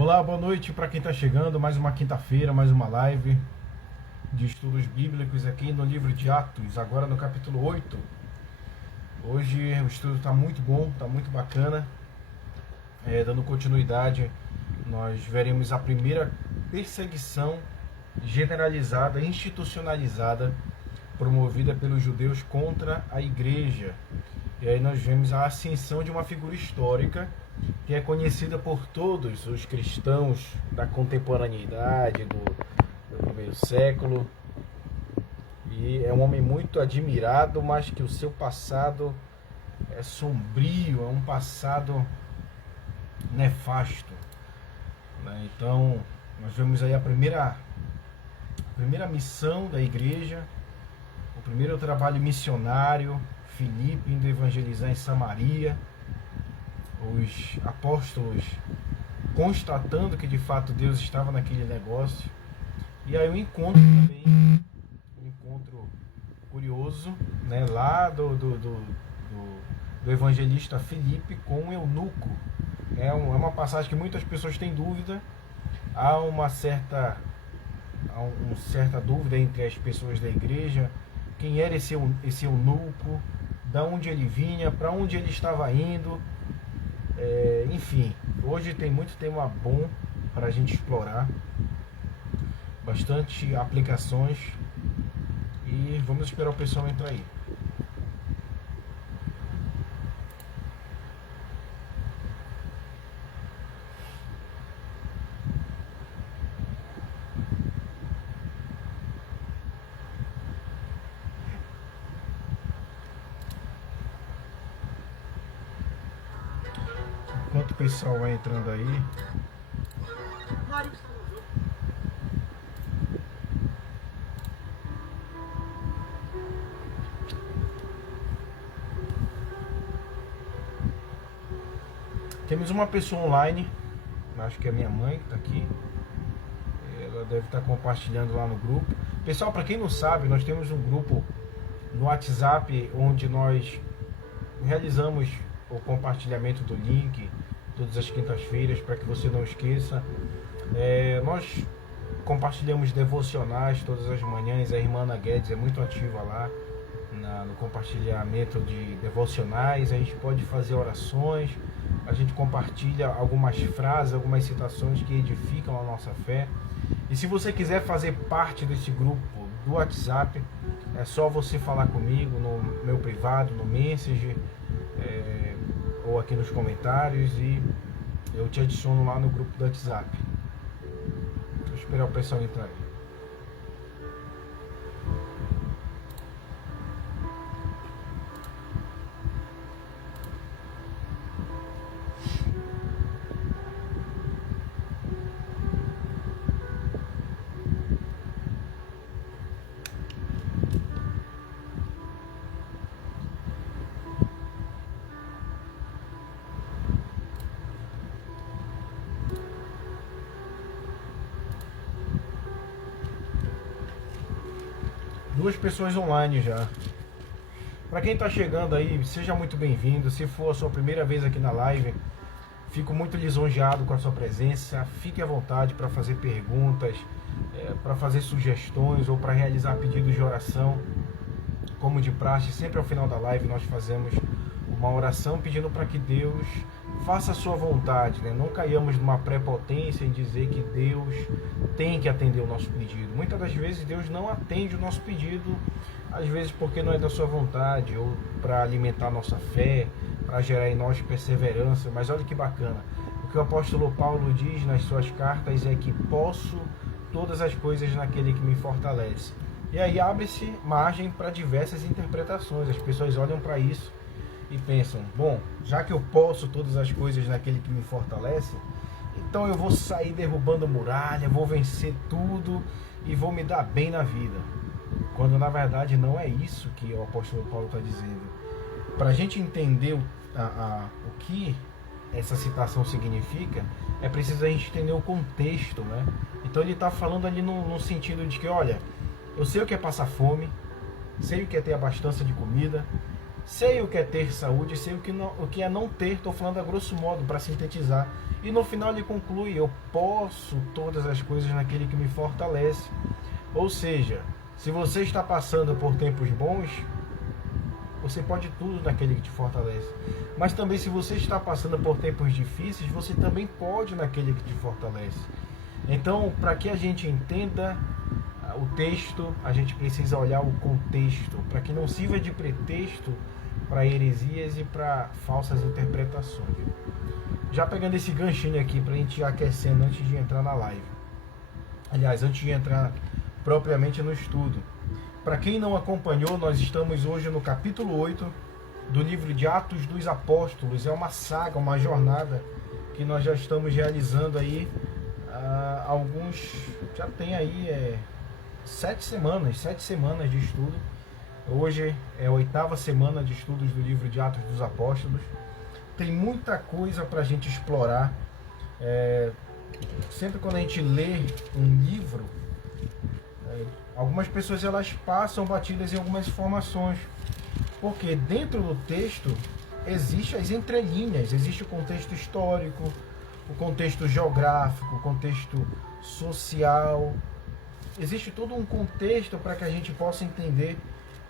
Olá, boa noite para quem está chegando. Mais uma quinta-feira, mais uma live de estudos bíblicos aqui no livro de Atos, agora no capítulo 8. Hoje o estudo está muito bom, está muito bacana. Dando continuidade, nós veremos a primeira perseguição generalizada, institucionalizada, promovida pelos judeus contra a igreja. E aí nós vemos a ascensão de uma figura histórica que é conhecida por todos os cristãos da contemporaneidade, do primeiro século. E é um homem muito admirado, mas que o seu passado é sombrio, é um passado nefasto, né? Então, nós vemos aí a primeira missão da igreja, o primeiro trabalho missionário, Filipe indo evangelizar em Samaria, os apóstolos constatando que de fato Deus estava naquele negócio. E aí o encontro também, um encontro curioso, né, lá do evangelista Filipe com um eunuco. É uma passagem que muitas pessoas têm dúvida. Há uma certa dúvida entre as pessoas da igreja. Quem era esse eunuco? Da onde ele vinha? Para onde ele estava indo? Enfim, hoje tem muito tema bom para a gente explorar. Bastante aplicações. E vamos esperar o pessoal entrar aí. Enquanto o pessoal vai entrando aí, temos uma pessoa online, acho que é minha mãe que está aqui. Ela deve estar compartilhando lá no grupo. Pessoal, para quem não sabe, nós temos um grupo no WhatsApp onde nós realizamos o compartilhamento do link todas as quintas-feiras, para que você não esqueça. Nós compartilhamos devocionais todas as manhãs. A irmã Ana Guedes é muito ativa lá no compartilhamento de devocionais. A gente pode fazer orações, a gente compartilha algumas frases, algumas citações que edificam a nossa fé. E se você quiser fazer parte desse grupo do WhatsApp, é só você falar comigo no meu privado, no Messenger, ou aqui nos comentários, e eu te adiciono lá no grupo do WhatsApp. Vou esperar o pessoal entrar aí. Duas pessoas online já. Para quem está chegando aí, seja muito bem-vindo. Se for a sua primeira vez aqui na live, fico muito lisonjeado com a sua presença. Fique à vontade para fazer perguntas, para fazer sugestões ou para realizar pedidos de oração. Como de praxe, sempre ao final da live nós fazemos uma oração pedindo para que Deus faça a sua vontade, né? Não caiamos numa prepotência em dizer que Deus tem que atender o nosso pedido. Muitas das vezes Deus não atende o nosso pedido, às vezes porque não é da sua vontade, ou para alimentar a nossa fé, para gerar em nós perseverança. Mas olha que bacana, o que o apóstolo Paulo diz nas suas cartas é que posso todas as coisas naquele que me fortalece. E aí abre-se margem para diversas interpretações. As pessoas olham para isso e pensam, bom, já que eu posso todas as coisas naquele que me fortalece, então eu vou sair derrubando muralha, vou vencer tudo e vou me dar bem na vida. Quando na verdade não é isso que o apóstolo Paulo está dizendo. Para a gente entender o que essa citação significa, é preciso a gente entender o contexto, né? Então ele está falando ali no sentido de que, olha, eu sei o que é passar fome, sei o que é ter abastança de comida, sei o que é ter saúde, sei o que é não ter, estou falando a grosso modo, para sintetizar. E no final ele conclui, eu posso todas as coisas naquele que me fortalece. Ou seja, se você está passando por tempos bons, você pode tudo naquele que te fortalece. Mas também se você está passando por tempos difíceis, você também pode naquele que te fortalece. Então, para que a gente entenda o texto, a gente precisa olhar o contexto, para que não sirva de pretexto para heresias e para falsas interpretações. Já pegando esse ganchinho aqui para a gente ir aquecendo antes de entrar na live. Aliás, antes de entrar propriamente no estudo. Para quem não acompanhou, nós estamos hoje no capítulo 8 do livro de Atos dos Apóstolos. É uma saga, uma jornada que nós já estamos realizando aí alguns, já tem aí 7 semanas de estudo. Hoje é a 8ª semana de estudos do livro de Atos dos Apóstolos. Tem muita coisa para a gente explorar. Sempre quando a gente lê um livro, algumas pessoas elas passam batidas em algumas informações, porque dentro do texto existe as entrelinhas, existe o contexto histórico, o contexto geográfico, o contexto social. Existe todo um contexto para que a gente possa entender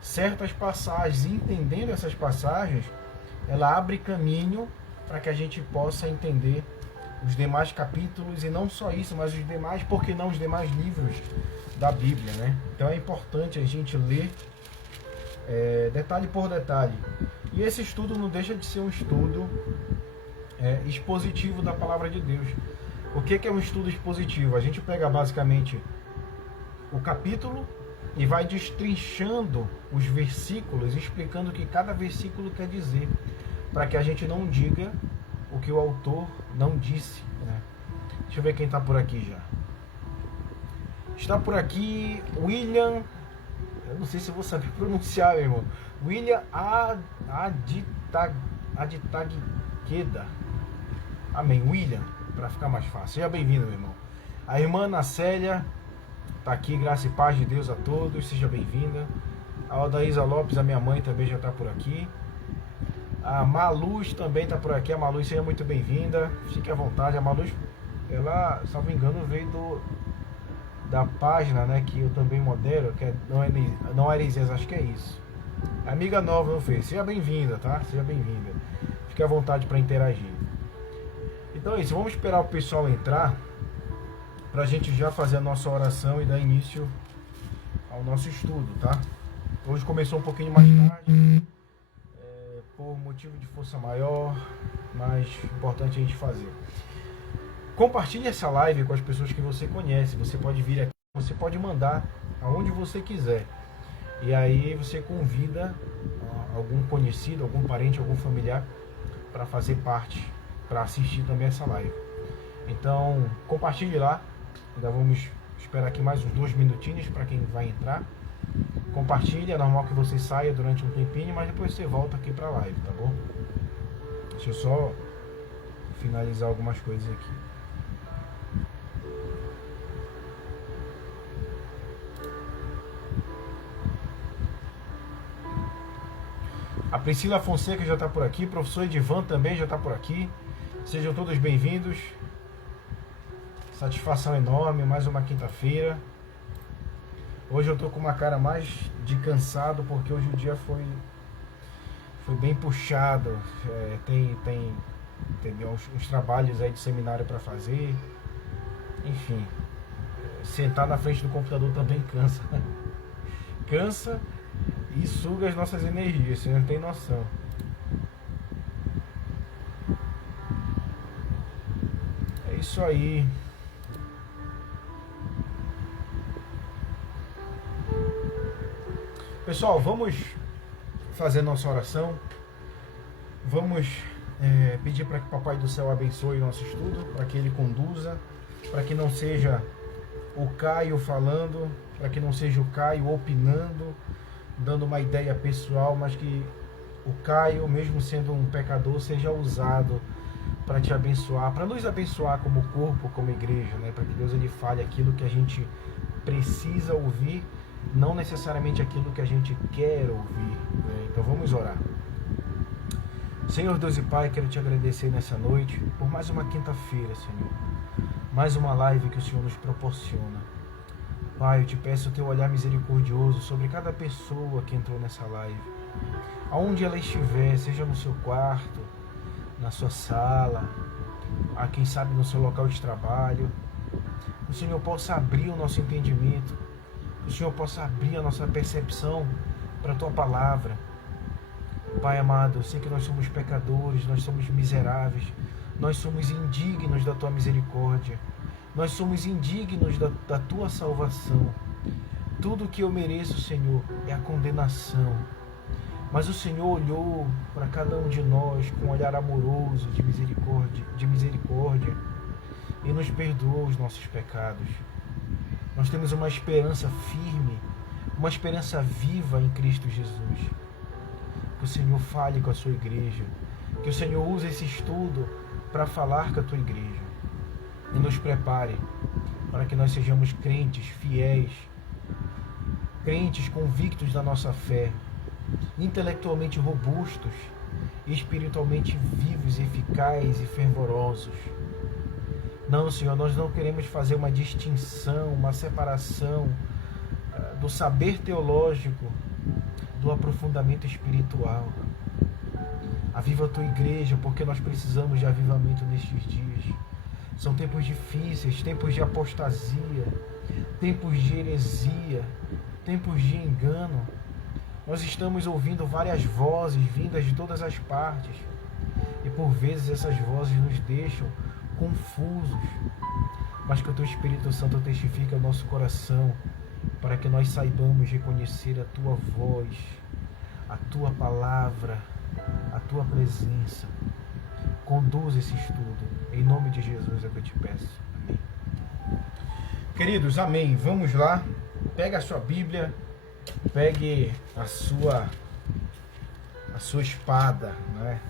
certas passagens. E entendendo essas passagens, ela abre caminho para que a gente possa entender os demais capítulos, e não só isso, mas os demais, por que não os demais livros da Bíblia, né? Então é importante a gente ler detalhe por detalhe. E esse estudo não deixa de ser um estudo expositivo da palavra de Deus. O que é um estudo expositivo? A gente pega basicamente o capítulo e vai destrinchando os versículos, explicando o que cada versículo quer dizer, para que a gente não diga o que o autor não disse, né? Deixa eu ver quem está por aqui já. Está por aqui William, eu não sei se eu vou saber pronunciar, meu irmão. William Aditagueda. Amém. William, para ficar mais fácil. Seja bem-vindo, meu irmão. A irmã Ana Célia está aqui, graça e paz de Deus a todos, seja bem-vinda. A Odaísa Lopes, a minha mãe, também já está por aqui. A Maluz também está por aqui. A Maluz, seja muito bem-vinda, fique à vontade. A Maluz, ela, se não me engano, veio da página, né, que eu também modero, que não é heresias, acho que é isso. Amiga nova no Face, seja bem-vinda, tá? Seja bem-vinda. Fique à vontade para interagir. Então é isso, vamos esperar o pessoal entrar para a gente já fazer a nossa oração e dar início ao nosso estudo, tá? Hoje começou um pouquinho mais tarde, por motivo de força maior, mas importante a gente fazer. Compartilhe essa live com as pessoas que você conhece. Você pode vir aqui, você pode mandar aonde você quiser. E aí você convida algum conhecido, algum parente, algum familiar para fazer parte, para assistir também essa live. Então, compartilhe lá. Ainda vamos esperar aqui mais uns 2 minutinhos para quem vai entrar. Compartilhe, é normal que você saia durante um tempinho, mas depois você volta aqui para a live, tá bom? Deixa eu só finalizar algumas coisas aqui. A Priscila Fonseca já está por aqui, o professor Edivan também já está por aqui. Sejam todos bem-vindos. Satisfação enorme, mais uma quinta-feira. Hoje eu estou com uma cara mais de cansado, porque hoje o dia foi bem puxado. Tem uns trabalhos aí de seminário para fazer. Enfim, sentar na frente do computador também cansa. Cansa e suga as nossas energias, você não tem noção. É isso aí. Pessoal, vamos fazer nossa oração. Vamos pedir para que o Papai do Céu abençoe o nosso estudo, para que Ele conduza, para que não seja o Caio falando, para que não seja o Caio opinando, dando uma ideia pessoal, mas que o Caio, mesmo sendo um pecador, seja usado para te abençoar, para nos abençoar como corpo, como igreja, né? Para que Deus ele fale aquilo que a gente precisa ouvir, não necessariamente aquilo que a gente quer ouvir, né? Então vamos orar. Senhor Deus e Pai, quero te agradecer nessa noite por mais uma quinta-feira, Senhor. Mais uma live que o Senhor nos proporciona. Pai, eu te peço o teu olhar misericordioso sobre cada pessoa que entrou nessa live. Aonde ela estiver, seja no seu quarto, na sua sala, quem sabe no seu local de trabalho, o Senhor possa abrir o nosso entendimento, o Senhor possa abrir a nossa percepção para a tua palavra. Pai amado, eu sei que nós somos pecadores, nós somos miseráveis, nós somos indignos da tua misericórdia, nós somos indignos da tua salvação. Tudo que eu mereço, Senhor, é a condenação. Mas o Senhor olhou para cada um de nós com um olhar amoroso, de misericórdia, e nos perdoou os nossos pecados. Nós temos uma esperança firme, uma esperança viva em Cristo Jesus. Que o Senhor fale com a sua igreja, que o Senhor use esse estudo para falar com a tua igreja e nos prepare para que nós sejamos crentes fiéis, crentes convictos da nossa fé, intelectualmente robustos, espiritualmente vivos, eficazes e fervorosos. Não, Senhor, nós não queremos fazer uma distinção, uma separação do saber teológico do aprofundamento espiritual. Aviva a tua igreja, porque nós precisamos de avivamento nestes dias. São tempos difíceis, tempos de apostasia, tempos de heresia, tempos de engano. Nós estamos ouvindo várias vozes vindas de todas as partes, e por vezes essas vozes nos deixam confusos, mas que o teu Espírito Santo testifique ao nosso coração, para que nós saibamos reconhecer a tua voz, a tua palavra, a tua presença. Conduz esse estudo, em nome de Jesus é que eu te peço. Amém. Queridos, amém. Vamos lá, pega a sua Bíblia, pegue a sua espada, né?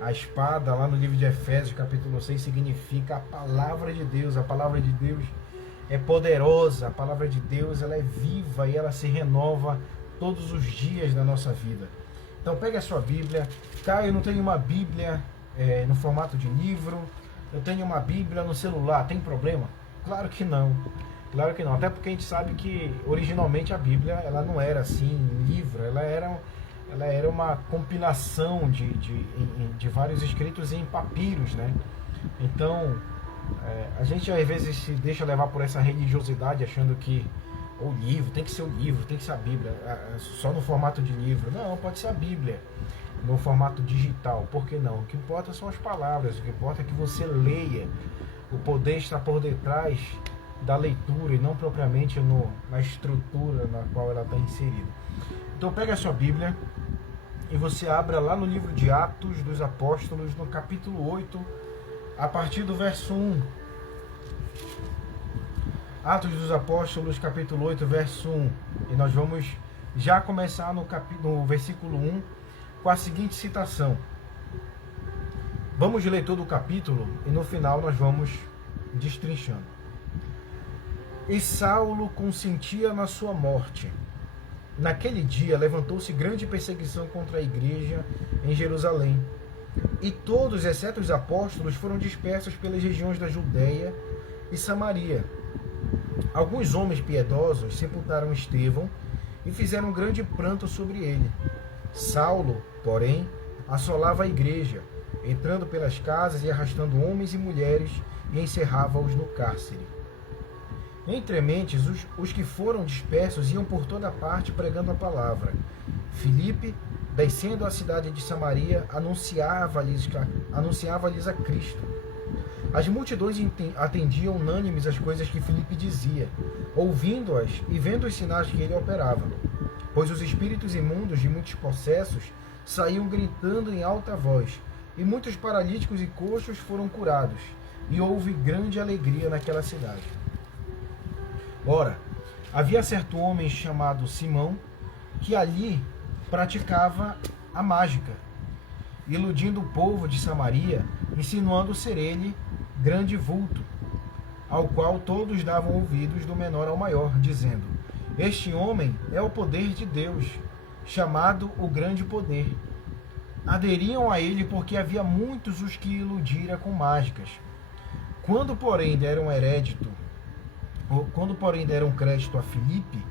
A espada, lá no livro de Efésios, capítulo 6, significa a palavra de Deus. A palavra de Deus é poderosa, a palavra de Deus ela é viva e ela se renova todos os dias da nossa vida. Então pegue a sua Bíblia. Eu não tenho uma Bíblia no formato de livro, eu tenho uma Bíblia no celular, tem problema? Claro que não. Claro que não, até porque a gente sabe que originalmente a Bíblia ela não era assim, livro, ela era uma compilação de vários escritos em papiros, né? Então, a gente às vezes se deixa levar por essa religiosidade, achando que o livro tem que ser o livro, tem que ser a Bíblia, só no formato de livro. Não, pode ser a Bíblia no formato digital, por que não? O que importa são as palavras, o que importa é que você leia. O poder está por detrás da leitura e não propriamente na estrutura na qual ela está inserida. Então pega a sua Bíblia e você abra lá no livro de Atos dos Apóstolos, no capítulo 8, a partir do verso 1. Atos dos Apóstolos, capítulo 8, verso 1. E nós vamos já começar no versículo 1 com a seguinte citação. Vamos ler todo o capítulo e no final nós vamos destrinchando. E Saulo consentia na sua morte. Naquele dia levantou-se grande perseguição contra a igreja em Jerusalém. E todos, exceto os apóstolos, foram dispersos pelas regiões da Judéia e Samaria. Alguns homens piedosos sepultaram Estevão e fizeram um grande pranto sobre ele. Saulo, porém, assolava a igreja, entrando pelas casas e arrastando homens e mulheres, e encerrava-os no cárcere. Entre mentes, os que foram dispersos iam por toda parte pregando a palavra. Filipe, descendo à cidade de Samaria, anunciava-lhes a Cristo. As multidões atendiam unânimes às coisas que Filipe dizia, ouvindo-as e vendo os sinais que ele operava. Pois os espíritos imundos de muitos possessos saíam gritando em alta voz, e muitos paralíticos e coxos foram curados, e houve grande alegria naquela cidade. Ora, havia certo homem chamado Simão, que ali praticava a mágica, iludindo o povo de Samaria, insinuando ser ele grande vulto, ao qual todos davam ouvidos do menor ao maior, dizendo: este homem é o poder de Deus, chamado o grande poder. aderiam a ele porque havia muitos os que iludira com mágicas. Quando, porém, deram crédito a Filipe,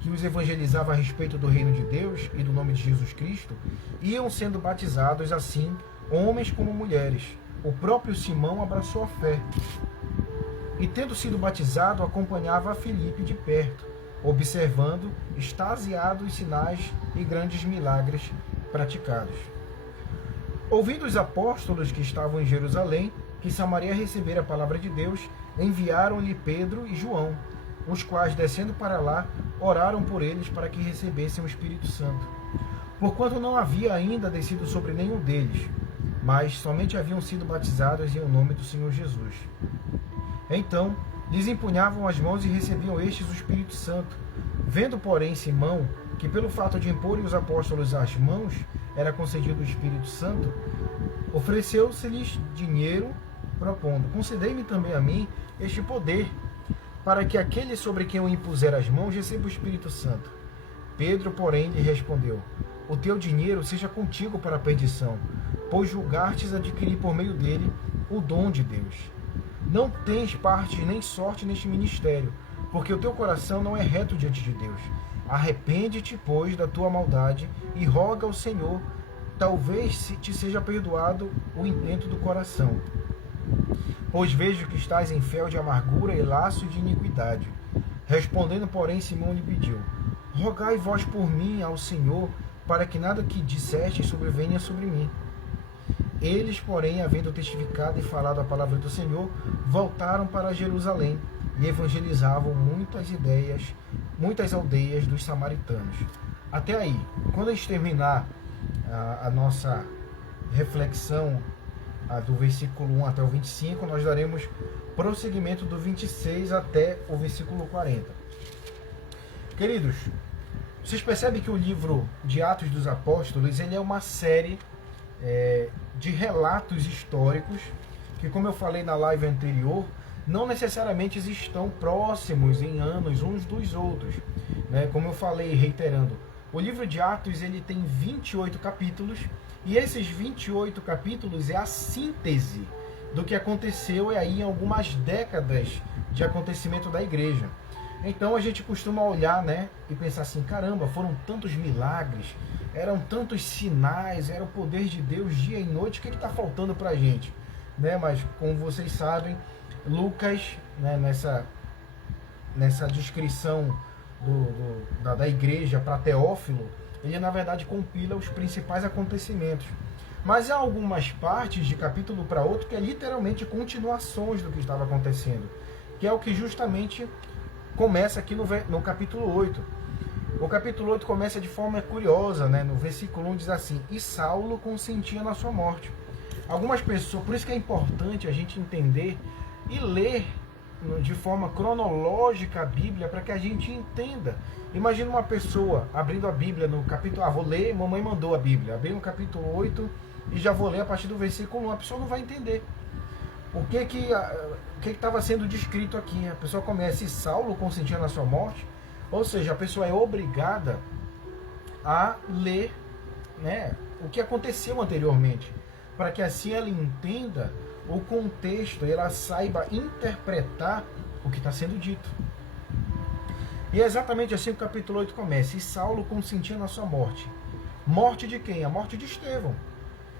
que os evangelizava a respeito do reino de Deus e do nome de Jesus Cristo, iam sendo batizados assim, homens como mulheres. O próprio Simão abraçou a fé. E tendo sido batizado, acompanhava a Filipe de perto, observando, extasiado, os sinais e grandes milagres praticados. Ouvindo os apóstolos que estavam em Jerusalém, que Samaria recebera a palavra de Deus, enviaram-lhe Pedro e João, os quais, descendo para lá, oraram por eles para que recebessem o Espírito Santo. Porquanto não havia ainda descido sobre nenhum deles, mas somente haviam sido batizados em o nome do Senhor Jesus. Então, lhes empunhavam as mãos e recebiam estes o Espírito Santo. Vendo, porém, Simão, que pelo fato de imporem os apóstolos as mãos, era concedido o Espírito Santo, ofereceu-se-lhes dinheiro, propondo: concedei-me também a mim este poder, para que aquele sobre quem eu impuser as mãos receba o Espírito Santo. Pedro, porém, lhe respondeu: o teu dinheiro seja contigo para a perdição, pois julgastes adquirir por meio dele o dom de Deus. Não tens parte nem sorte neste ministério, porque o teu coração não é reto diante de Deus. Arrepende-te, pois, da tua maldade e roga ao Senhor, talvez te seja perdoado o intento do coração. Pois vejo que estás em fel de amargura e laço de iniquidade. Respondendo, porém, Simão lhe pediu: rogai vós por mim ao Senhor, para que nada que dissestes sobrevenha sobre mim. Eles, porém, havendo testificado e falado a palavra do Senhor, voltaram para Jerusalém e evangelizavam muitas aldeias dos samaritanos. Até aí, quando a gente terminar a nossa reflexão do versículo 1 até o 25, nós daremos prosseguimento do 26 até o versículo 40. Queridos, vocês percebem que o livro de Atos dos Apóstolos ele é uma série de relatos históricos que, como eu falei na live anterior, não necessariamente estão próximos em anos uns dos outros, né? Como eu falei, reiterando, o livro de Atos ele tem 28 capítulos e esses 28 capítulos é a síntese do que aconteceu aí em algumas décadas de acontecimento da igreja. Então a gente costuma olhar, né, e pensar assim: caramba, foram tantos milagres, eram tantos sinais, era o poder de Deus dia e noite, o que está faltando para a gente? Né? Mas, como vocês sabem, Lucas, né, nessa descrição da igreja para Teófilo, ele na verdade compila os principais acontecimentos. Mas há algumas partes de capítulo para outro que é literalmente continuações do que estava acontecendo, que é o que justamente começa aqui no capítulo 8. O capítulo 8 começa de forma curiosa, né? No versículo 1 diz assim: e Saulo consentia na sua morte. Algumas pessoas, por isso que é importante a gente entender e ler de forma cronológica a Bíblia, para que a gente entenda. Imagina uma pessoa abrindo a Bíblia no capítulo, vou ler, mamãe mandou a Bíblia, abri no capítulo 8 e já vou ler a partir do versículo 1, a pessoa não vai entender o que estava sendo descrito aqui. A pessoa começa: e Saulo consentia na sua morte, ou seja, a pessoa é obrigada a ler, né, o que aconteceu anteriormente, para que assim ela entenda o contexto e ela saiba interpretar o que está sendo dito. E é exatamente assim que o capítulo 8 começa: e Saulo consentia na sua morte. Morte de quem? A morte de Estevão.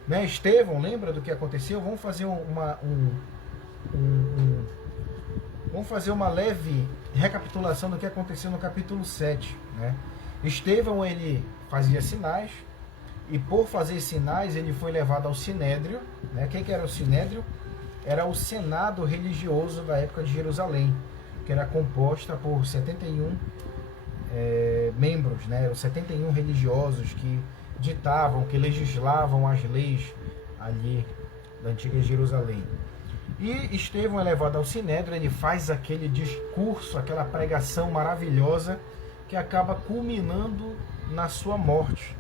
Né? Estevão, lembra do que aconteceu? Vamos fazer uma leve recapitulação do que aconteceu no capítulo 7. Né? Estevão, ele fazia sinais, e por fazer sinais ele foi levado ao Sinédrio. Né? Quem que era o Sinédrio? Era o Senado religioso da época de Jerusalém, que era composta por 71 membros, né? Os 71 religiosos que ditavam, que legislavam as leis ali da antiga Jerusalém. E Estevão é levado ao Sinédrio, ele faz aquele discurso, aquela pregação maravilhosa que acaba culminando na sua morte.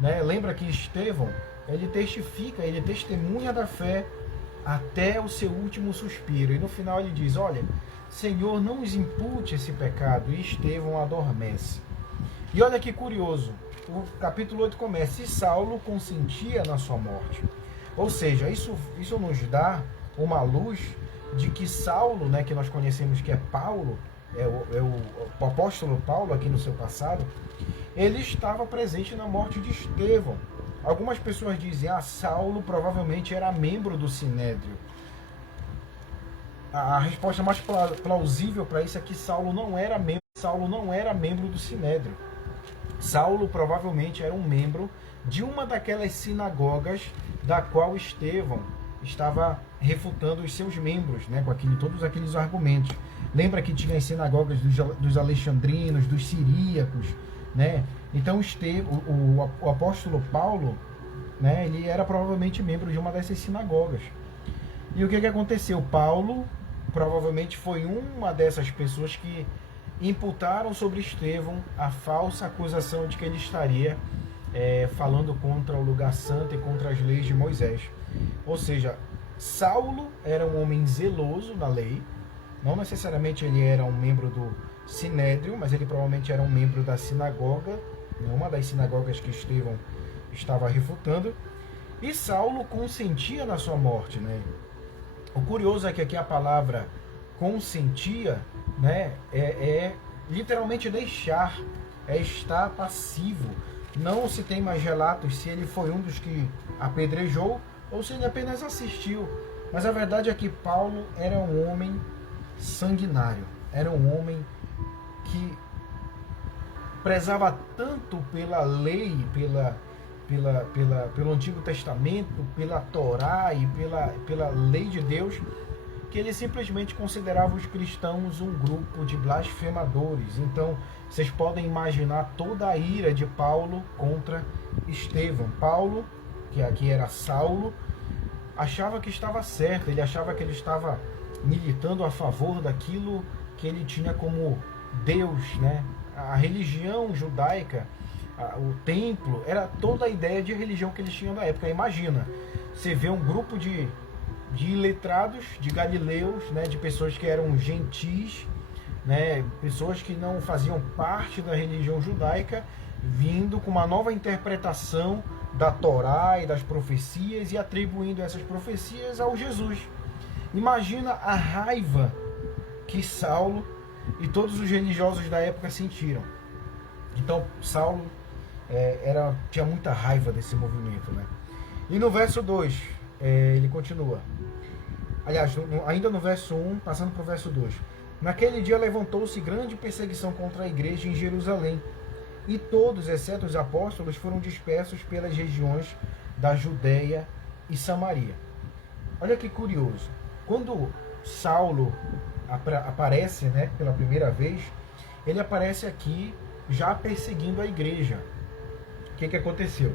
Né? Lembra que Estevão, ele testifica, ele testemunha da fé até o seu último suspiro. E no final ele diz: olha, Senhor, não nos impute esse pecado. E Estevão adormece. E olha que curioso, o capítulo 8 começa: e Saulo consentia na sua morte. Ou seja, isso nos dá uma luz de que Saulo, né, que nós conhecemos que é Paulo, o apóstolo Paulo aqui no seu passado, ele estava presente na morte de Estevão. Algumas pessoas dizem: Saulo provavelmente era membro do Sinédrio. A resposta mais plausível para isso é que Saulo não era membro do Sinédrio. Saulo provavelmente era um membro de uma daquelas sinagogas da qual Estevão estava refutando os seus membros, né, com todos aqueles argumentos. Lembra que tinha as sinagogas dos alexandrinos, dos siríacos, né? Então o apóstolo Paulo, né, ele era provavelmente membro de uma dessas sinagogas. E o que aconteceu? Paulo provavelmente foi uma dessas pessoas que imputaram sobre Estevão a falsa acusação de que ele estaria falando contra o lugar santo e contra as leis de Moisés. Ou seja, Saulo era um homem zeloso da lei, não necessariamente ele era um membro do Sinédrio, mas ele provavelmente era um membro da sinagoga, uma das sinagogas que Estevão estava refutando, e Saulo consentia na sua morte, né? O curioso é que aqui a palavra consentia, né, é literalmente deixar, é estar passivo. Não se tem mais relatos se ele foi um dos que apedrejou ou se ele apenas assistiu. Mas a verdade é que Paulo era um homem sanguinário, era um homem que prezava tanto pela lei, pelo Antigo Testamento, pela Torá e pela lei de Deus, que ele simplesmente considerava os cristãos um grupo de blasfemadores. Então, vocês podem imaginar toda a ira de Paulo contra Estevão. Paulo, que aqui era Saulo, achava que estava certo, ele achava que ele estava militando a favor daquilo que ele tinha como Deus, né? A religião judaica, o templo, era toda a ideia de religião que eles tinham na época. Imagina, você vê um grupo de iletrados, de galileus, né, de pessoas que eram gentis, né, pessoas que não faziam parte da religião judaica, vindo com uma nova interpretação da Torá e das profecias e atribuindo essas profecias ao Jesus. Imagina a raiva que Saulo e todos os religiosos da época sentiram. Então, Saulo tinha muita raiva desse movimento, né? E no verso 2, ele continua. Aliás, ainda no verso 1, passando para o verso 2. Naquele dia levantou-se grande perseguição contra a igreja em Jerusalém, e todos, exceto os apóstolos, foram dispersos pelas regiões da Judéia e Samaria. Olha que curioso. Quando Saulo aparece, né, pela primeira vez, ele aparece aqui já perseguindo a igreja. O que aconteceu?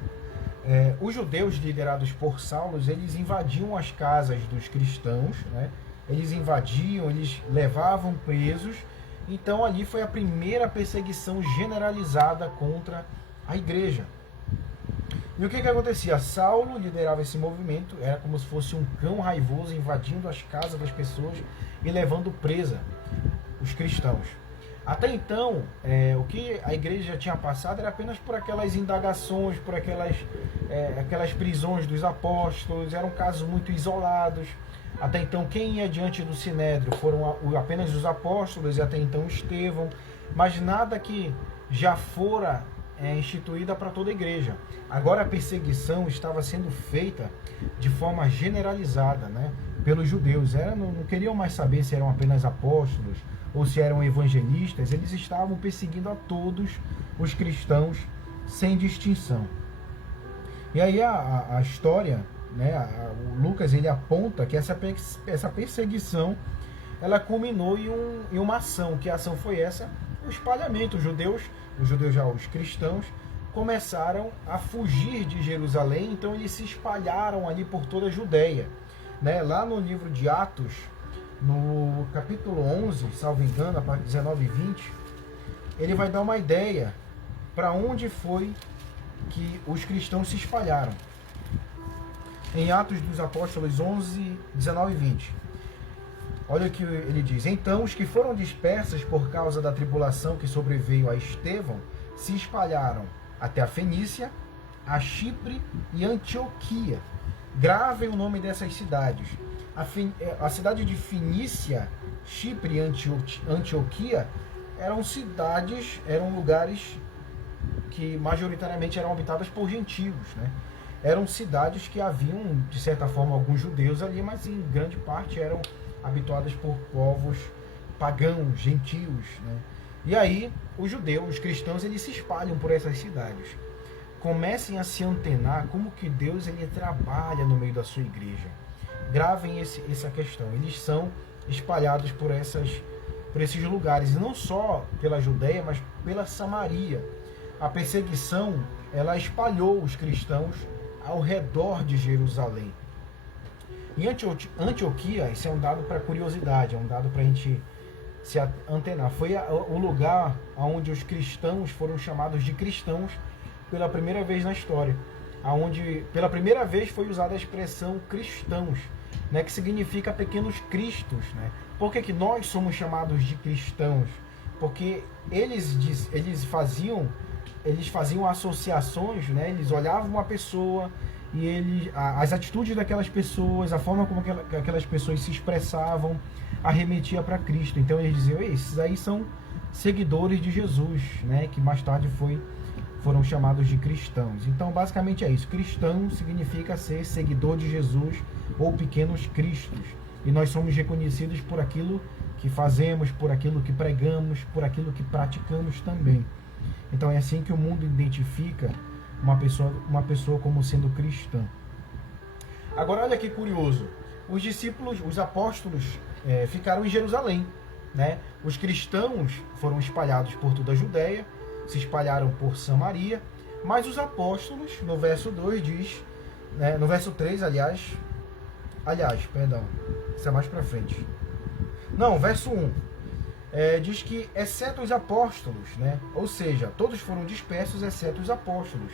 Os judeus liderados por Saulo, eles invadiam as casas dos cristãos, né? Eles invadiam, eles levavam presos. Então ali foi a primeira perseguição generalizada contra a igreja. E o que acontecia? Saulo liderava esse movimento, era como se fosse um cão raivoso invadindo as casas das pessoas e levando presa os cristãos. Até então, o que a igreja tinha passado era apenas por aquelas indagações, por aquelas prisões dos apóstolos, eram casos muito isolados. Até então, quem ia diante do Sinédrio foram apenas os apóstolos e até então Estevão, mas nada que já fora instituída para toda a igreja. Agora a perseguição estava sendo feita de forma generalizada, né, pelos judeus. Não queriam mais saber se eram apenas apóstolos ou se eram evangelistas, eles estavam perseguindo a todos os cristãos sem distinção. E aí a história, né, o Lucas, ele aponta que essa perseguição ela culminou em uma ação. Que ação foi essa? O espalhamento. Os judeus já os cristãos, começaram a fugir de Jerusalém, então eles se espalharam ali por toda a Judéia, né? Lá no livro de Atos, no capítulo 11, salvo engano, a parte 19 e 20, ele vai dar uma ideia para onde foi que os cristãos se espalharam. Em Atos dos Apóstolos 11, 19 e 20. Olha o que ele diz. Então os que foram dispersos por causa da tribulação que sobreveio a Estevão se espalharam até a Fenícia, a Chipre e Antioquia. Gravem o nome dessas cidades. A cidade de Fenícia, Chipre e Antioquia eram lugares que majoritariamente eram habitadas por gentios, né? Eram cidades que haviam, de certa forma, alguns judeus ali, mas em grande parte eram habitadas por povos pagãos, gentios, né? E aí, os judeus, os cristãos, eles se espalham por essas cidades. Comecem a se antenar como que Deus ele trabalha no meio da sua igreja. Gravem essa questão. Eles são espalhados por esses lugares, e não só pela Judéia, mas pela Samaria. A perseguição, ela espalhou os cristãos ao redor de Jerusalém. Em Antioquia, isso é um dado para curiosidade, é um dado para a gente se antenar. Foi o lugar onde os cristãos foram chamados de cristãos pela primeira vez na história, aonde pela primeira vez foi usada a expressão cristãos, né, que significa pequenos cristos, né? Por que nós somos chamados de cristãos? Porque eles faziam associações, né? Eles olhavam uma pessoa e as atitudes daquelas pessoas, a forma como aquelas pessoas se expressavam, arremetia para Cristo. Então eles diziam: esses aí são seguidores de Jesus, né? Que mais tarde foram chamados de cristãos. Então basicamente é isso. Cristão significa ser seguidor de Jesus ou pequenos cristos. E nós somos reconhecidos por aquilo que fazemos, por aquilo que pregamos, por aquilo que praticamos também. Então é assim que o mundo identifica uma pessoa como sendo cristã. Agora olha que curioso. Os discípulos, os apóstolos ficaram em Jerusalém, né? Os cristãos foram espalhados por toda a Judéia, se espalharam por Samaria, mas os apóstolos, no verso 2 diz, né, no verso 3, perdão, isso é mais para frente. Não, verso 1, diz que exceto os apóstolos, né, ou seja, todos foram dispersos exceto os apóstolos.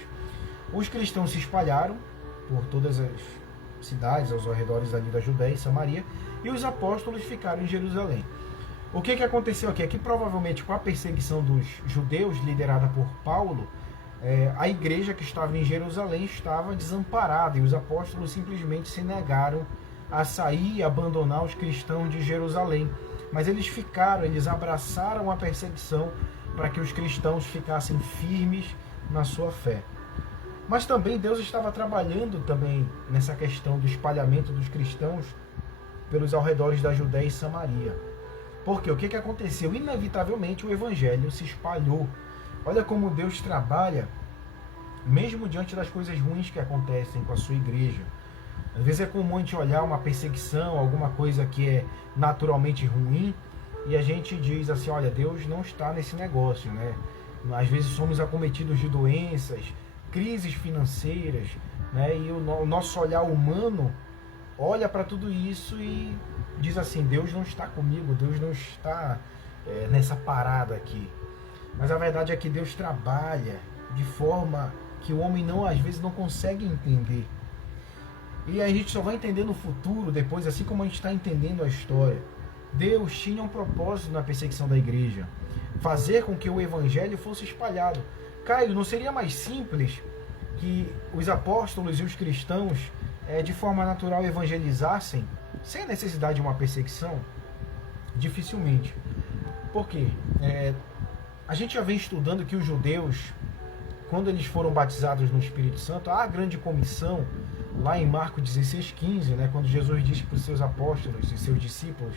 Os cristãos se espalharam por todas as cidades aos arredores ali da Judéia e Samaria, e os apóstolos ficaram em Jerusalém. O que aconteceu aqui? É que provavelmente com a perseguição dos judeus, liderada por Paulo, a igreja que estava em Jerusalém estava desamparada e os apóstolos simplesmente se negaram a sair e abandonar os cristãos de Jerusalém. Mas eles abraçaram a perseguição para que os cristãos ficassem firmes na sua fé. Mas também Deus estava trabalhando também nessa questão do espalhamento dos cristãos pelos arredores da Judéia e Samaria. Porque o que aconteceu? Inevitavelmente o evangelho se espalhou. Olha como Deus trabalha, mesmo diante das coisas ruins que acontecem com a sua igreja. Às vezes é comum a gente olhar uma perseguição, alguma coisa que é naturalmente ruim, e a gente diz assim: olha, Deus não está nesse negócio, né? Às vezes somos acometidos de doenças, crises financeiras, né? E o nosso olhar humano olha para tudo isso e diz assim: Deus não está comigo, Deus não está nessa parada aqui. Mas a verdade é que Deus trabalha de forma que o homem às vezes não consegue entender. E a gente só vai entender no futuro, depois, assim como a gente está entendendo a história. Deus tinha um propósito na perseguição da igreja: fazer com que o evangelho fosse espalhado. Caio, não seria mais simples que os apóstolos e os cristãos de forma natural evangelizassem sem a necessidade de uma perseguição? Dificilmente. Por quê? A gente já vem estudando que os judeus, quando eles foram batizados no Espírito Santo, há a grande comissão lá em Marcos 16:15, né, quando Jesus disse para os seus apóstolos e seus discípulos: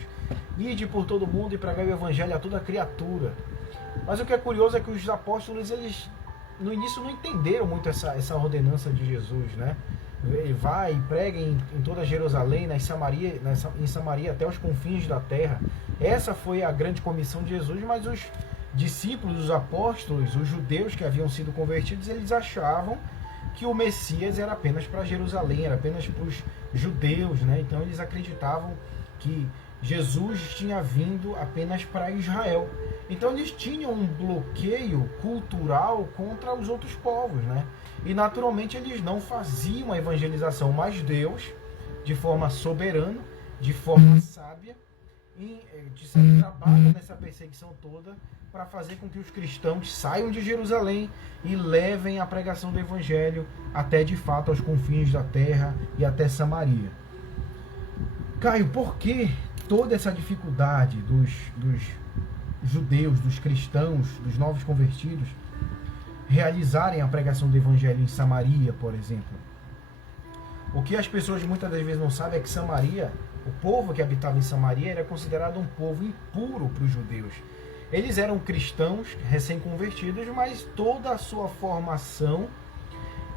ide por todo mundo e pregai o evangelho a toda criatura. Mas o que é curioso é que os apóstolos, eles no início não entenderam muito essa ordenança de Jesus, né? Ele vai e prega em toda Jerusalém, em Samaria até os confins da terra. Essa foi a grande comissão de Jesus, mas os discípulos, os apóstolos, os judeus que haviam sido convertidos, eles achavam que o Messias era apenas para Jerusalém, era apenas para os judeus, né? Então eles acreditavam que Jesus tinha vindo apenas para Israel. Então eles tinham um bloqueio cultural contra os outros povos, né? E naturalmente eles não faziam a evangelização, mas Deus, de forma soberana, de forma sábia, trabalha nessa perseguição toda para fazer com que os cristãos saiam de Jerusalém e levem a pregação do evangelho até de fato aos confins da terra e até Samaria. Caio, por que toda essa dificuldade dos judeus, dos cristãos, dos novos convertidos realizarem a pregação do evangelho em Samaria, por exemplo? O que as pessoas muitas das vezes não sabem é que Samaria, o povo que habitava em Samaria, era considerado um povo impuro para os judeus. Eles eram cristãos recém-convertidos, mas toda a sua formação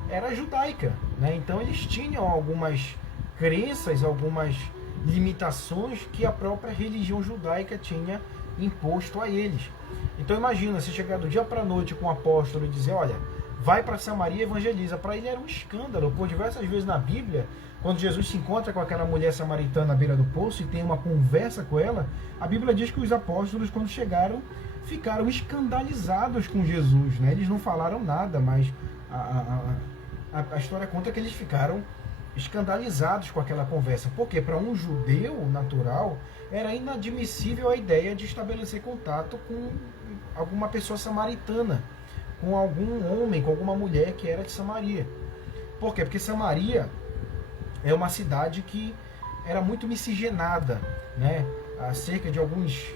era judaica, né? Então eles tinham algumas crenças, algumas limitações que a própria religião judaica tinha imposto a eles. Então imagina, se chegar do dia para a noite com o apóstolo e dizer, olha, vai para Samaria e evangeliza. Para ele era um escândalo, por diversas vezes na Bíblia, quando Jesus se encontra com aquela mulher samaritana à beira do poço e tem uma conversa com ela, a Bíblia diz que os apóstolos, quando chegaram, ficaram escandalizados com Jesus, né? Eles não falaram nada, mas a história conta que eles ficaram escandalizados com aquela conversa. Porque para um judeu natural, era inadmissível a ideia de estabelecer contato com alguma pessoa samaritana, com algum homem, com alguma mulher que era de Samaria. Por quê? Porque Samaria é uma cidade que era muito miscigenada, né? Há cerca de alguns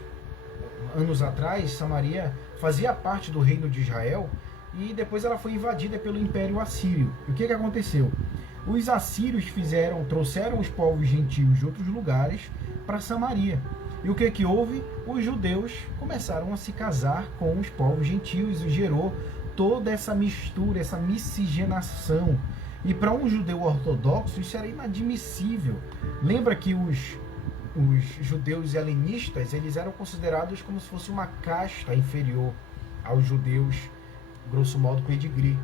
anos atrás, Samaria fazia parte do reino de Israel e depois ela foi invadida pelo Império Assírio. E o que aconteceu? Os assírios trouxeram os povos gentios de outros lugares para Samaria. E o que houve? Os judeus começaram a se casar com os povos gentios e gerou toda essa mistura, essa miscigenação. E para um judeu ortodoxo isso era inadmissível. Lembra que os judeus helenistas, eles eram considerados como se fosse uma casta inferior aos judeus, grosso modo, com pedigree.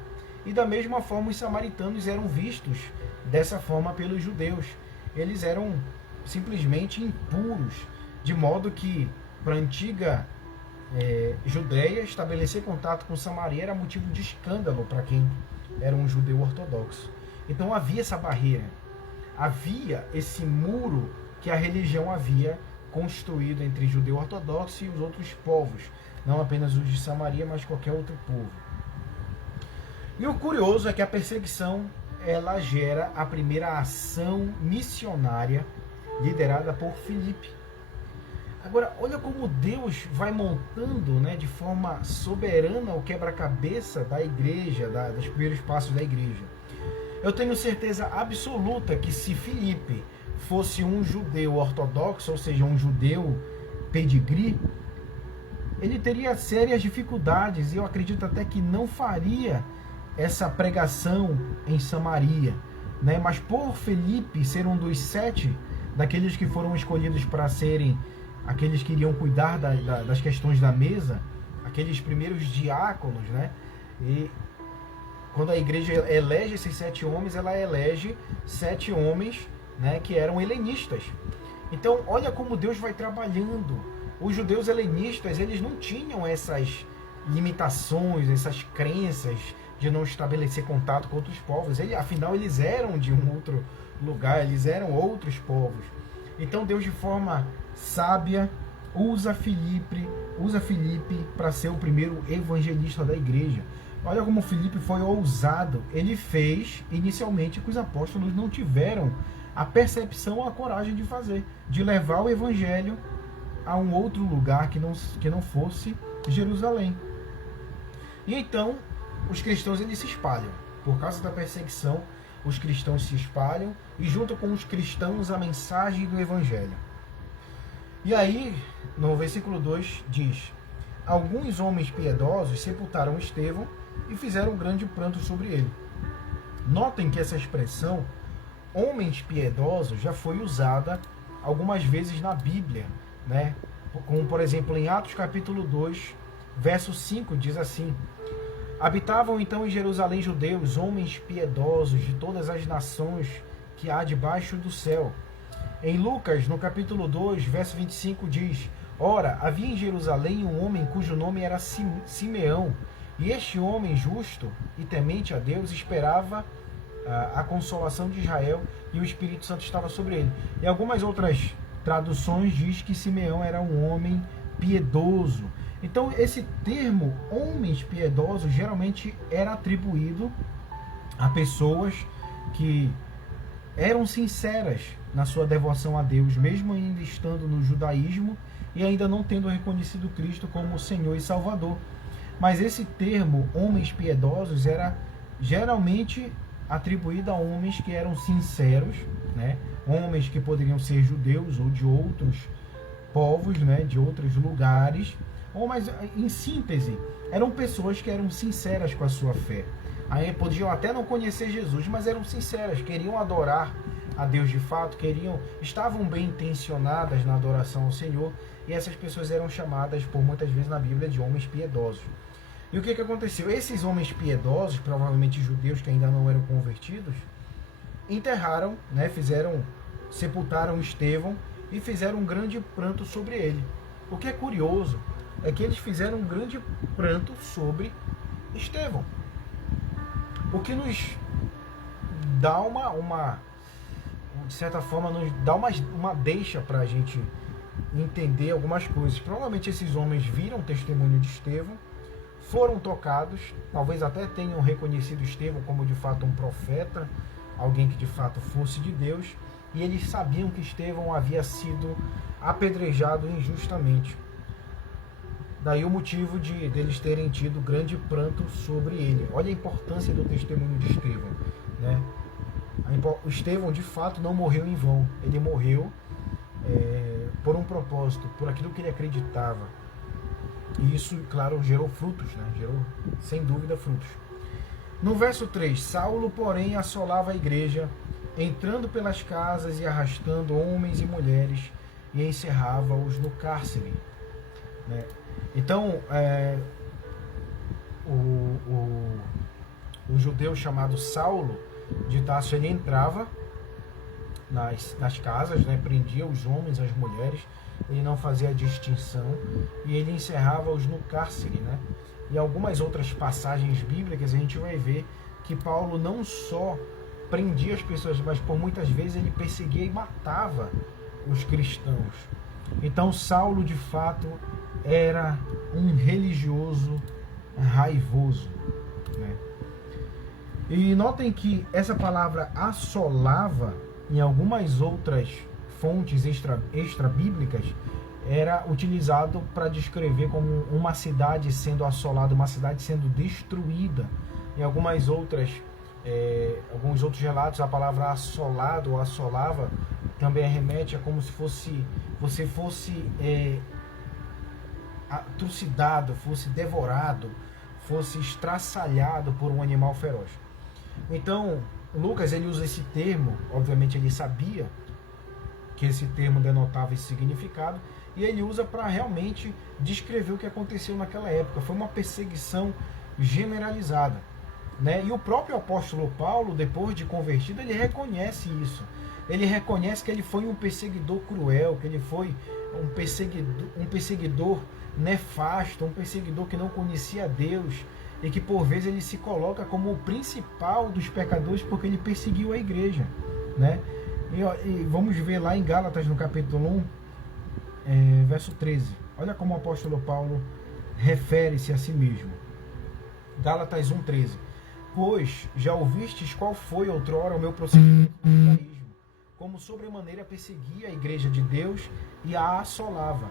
E da mesma forma os samaritanos eram vistos dessa forma pelos judeus. Eles eram simplesmente impuros, de modo que para a antiga Judéia, estabelecer contato com Samaria era motivo de escândalo para quem era um judeu ortodoxo. Então havia essa barreira, havia esse muro que a religião havia construído entre judeu ortodoxo e os outros povos, não apenas os de Samaria, mas qualquer outro povo. E o curioso é que a perseguição, ela gera a primeira ação missionária liderada por Filipe. Agora, olha como Deus vai montando, né, de forma soberana o quebra-cabeça da igreja, dos primeiros passos da igreja. Eu tenho certeza absoluta que se Filipe fosse um judeu ortodoxo, ou seja, um judeu pedigree, ele teria sérias dificuldades e eu acredito até que não faria essa pregação em Samaria, né? Mas por Filipe ser um dos 7 daqueles que foram escolhidos para serem aqueles que iriam cuidar das questões da mesa, aqueles primeiros diáconos, né? E quando a igreja elege esses 7 homens, ela elege 7 homens, né, que eram helenistas. Então, olha como Deus vai trabalhando. Os judeus helenistas, eles não tinham essas limitações, essas crenças de não estabelecer contato com outros povos. Afinal, eles eram de um outro lugar, eles eram outros povos. Então, Deus, de forma sábia, usa Filipe para ser o primeiro evangelista da igreja. Olha como Filipe foi ousado. Ele fez inicialmente o que os apóstolos não tiveram a percepção ou a coragem de fazer, de levar o evangelho a um outro lugar que não fosse Jerusalém. E então os cristãos, eles se espalham. Por causa da perseguição, os cristãos se espalham e junto com os cristãos a mensagem do evangelho. E aí, no versículo 2 diz: alguns homens piedosos sepultaram Estevão e fizeram um grande pranto sobre ele. Notem que essa expressão, homens piedosos, já foi usada algumas vezes na Bíblia, né? Como, por exemplo, em Atos capítulo 2, verso 5, diz assim: habitavam então em Jerusalém judeus, homens piedosos de todas as nações que há debaixo do céu. Em Lucas, no capítulo 2, verso 25, diz: ora, havia em Jerusalém um homem cujo nome era Simeão, e este homem justo e temente a Deus esperava a consolação de Israel, e o Espírito Santo estava sobre ele. E algumas outras traduções diz que Simeão era um homem piedoso. Então esse termo homens piedosos geralmente era atribuído a pessoas que eram sinceras na sua devoção a Deus, mesmo ainda estando no judaísmo e ainda não tendo reconhecido Cristo como Senhor e Salvador. Mas esse termo homens piedosos era geralmente atribuído a homens que eram sinceros, né? Homens que poderiam ser judeus ou de outros povos, né? De outros lugares, ou mas em síntese, eram pessoas que eram sinceras com a sua fé. Aí podiam até não conhecer Jesus, mas eram sinceras, queriam adorar a Deus de fato, estavam bem intencionadas na adoração ao Senhor, e essas pessoas eram chamadas por muitas vezes na Bíblia de homens piedosos. E o que aconteceu? Esses homens piedosos, provavelmente judeus que ainda não eram convertidos, enterraram, né, sepultaram Estevão e fizeram um grande pranto sobre ele. O que é curioso é que eles fizeram um grande pranto sobre Estevão. O que nos dá de certa forma, nos dá uma deixa para a gente entender algumas coisas. Provavelmente esses homens viram o testemunho de Estevão, foram tocados, talvez até tenham reconhecido Estevão como de fato um profeta, alguém que de fato fosse de Deus, e eles sabiam que Estevão havia sido apedrejado injustamente. Daí o motivo deles terem tido grande pranto sobre ele. Olha a importância do testemunho de Estevão, né? O Estevão de fato não morreu em vão, ele morreu por um propósito, por aquilo que ele acreditava. E isso, claro, gerou frutos, né? Gerou, sem dúvida, frutos. No verso 3, Saulo, porém, assolava a igreja, entrando pelas casas e arrastando homens e mulheres, e encerrava-os no cárcere. Né? Então, o judeu chamado Saulo de Tarso, ele entrava nas casas, né? Prendia os homens, as mulheres, ele não fazia distinção e ele encerrava-os no cárcere, né? E algumas outras passagens bíblicas a gente vai ver que Paulo não só prendia as pessoas, mas por muitas vezes ele perseguia e matava os cristãos. Então Saulo de fato era um religioso raivoso, né? E notem que essa palavra assolava, em algumas outras fontes extra-bíblicas, era utilizado para descrever como uma cidade sendo assolada, uma cidade sendo destruída. Em alguns outros relatos, a palavra assolado ou assolava também remete a como se você fosse trucidado, fosse devorado, fosse estraçalhado por um animal feroz. Então, Lucas, ele usa esse termo, obviamente ele sabia que esse termo denotava esse significado, e ele usa para realmente descrever o que aconteceu naquela época. Foi uma perseguição generalizada, né? E o próprio apóstolo Paulo, depois de convertido, ele reconhece isso. Ele reconhece que ele foi um perseguidor cruel, que ele foi um perseguidor nefasto, um perseguidor que não conhecia Deus, e que por vezes ele se coloca como o principal dos pecadores porque ele perseguiu a igreja, né? E vamos ver lá em Gálatas, no capítulo 1, verso 13. Olha como o apóstolo Paulo refere-se a si mesmo. Gálatas 1,13. Pois já ouvistes qual foi outrora o meu procedimento no judaísmo, como sobremaneira perseguia a igreja de Deus e a assolava.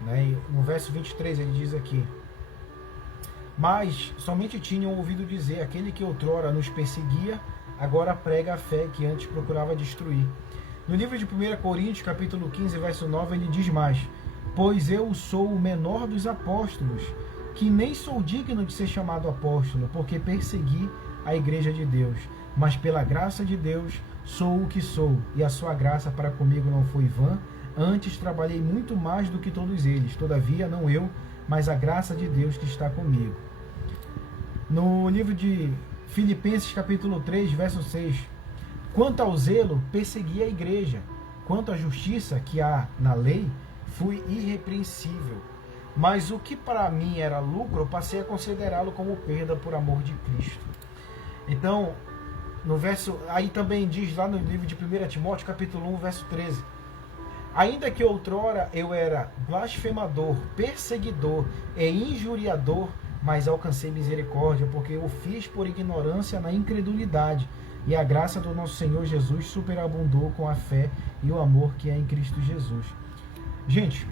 Né? E no verso 23 ele diz aqui: mas somente tinham ouvido dizer, aquele que outrora nos perseguia, agora prega a fé que antes procurava destruir. No livro de 1 Coríntios, capítulo 15, verso 9, ele diz mais: pois eu sou o menor dos apóstolos, que nem sou digno de ser chamado apóstolo, porque persegui a igreja de Deus. Mas pela graça de Deus sou o que sou, e a sua graça para comigo não foi vã. Antes trabalhei muito mais do que todos eles, todavia não eu, mas a graça de Deus que está comigo. No livro de Filipenses, capítulo 3, verso 6, quanto ao zelo, persegui a igreja, quanto à justiça que há na lei, fui irrepreensível. Mas o que para mim era lucro, eu passei a considerá-lo como perda por amor de Cristo. Então, no verso, aí também diz lá no livro de 1 Timóteo, capítulo 1, verso 13, Ainda que outrora eu era blasfemador, perseguidor e injuriador, mas alcancei misericórdia, porque eu fiz por ignorância na incredulidade, e a graça do nosso Senhor Jesus superabundou com a fé e o amor que é em Cristo Jesus. Gente,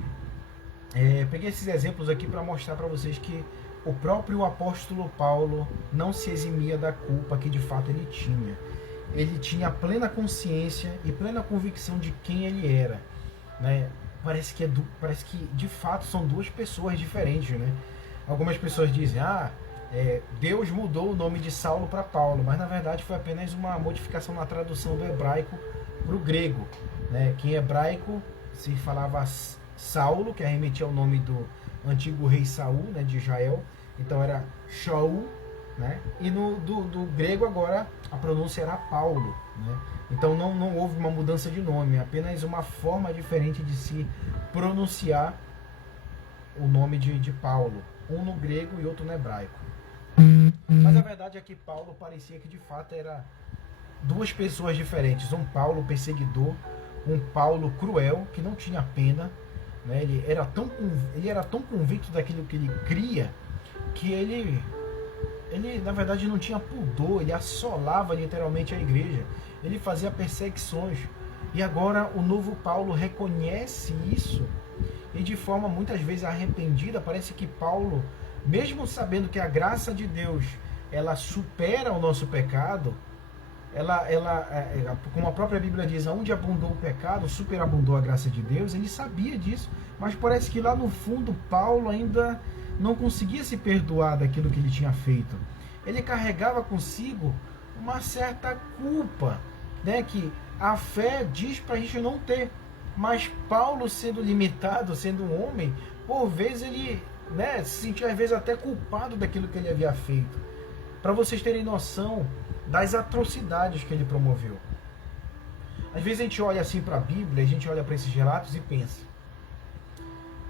peguei esses exemplos aqui para mostrar para vocês que o próprio apóstolo Paulo não se eximia da culpa que de fato ele tinha. Ele tinha plena consciência e plena convicção de quem ele era, né? Parece que de fato são duas pessoas diferentes, né? Algumas pessoas dizem, Deus mudou o nome de Saulo para Paulo, mas na verdade foi apenas uma modificação na tradução do hebraico para o grego, né? Que em hebraico se falava Saulo, que arremetia ao nome do antigo rei Saul, né, de Israel, então era Shaul, né? E do grego agora a pronúncia era Paulo, né? Então não houve uma mudança de nome, apenas uma forma diferente de se pronunciar o nome de Paulo, um no grego e outro no hebraico. Mas a verdade é que Paulo parecia que de fato era duas pessoas diferentes, um Paulo perseguidor, um Paulo cruel, que não tinha pena, né? Ele era tão convicto daquilo que ele cria, que ele na verdade não tinha pudor, ele assolava literalmente a igreja, ele fazia perseguições. E agora o novo Paulo reconhece isso, e de forma muitas vezes arrependida, parece que Paulo, mesmo sabendo que a graça de Deus ela supera o nosso pecado, como a própria Bíblia diz, onde abundou o pecado, superabundou a graça de Deus. Ele sabia disso, mas parece que lá no fundo Paulo ainda não conseguia se perdoar daquilo que ele tinha feito. Ele carregava consigo uma certa culpa, né, que a fé diz para a gente não ter. Mas Paulo, sendo limitado, sendo um homem, por vezes ele, né, se sentia às vezes até culpado daquilo que ele havia feito. Para vocês terem noção das atrocidades que ele promoveu. Às vezes a gente olha assim para a Bíblia, a gente olha para esses relatos e pensa,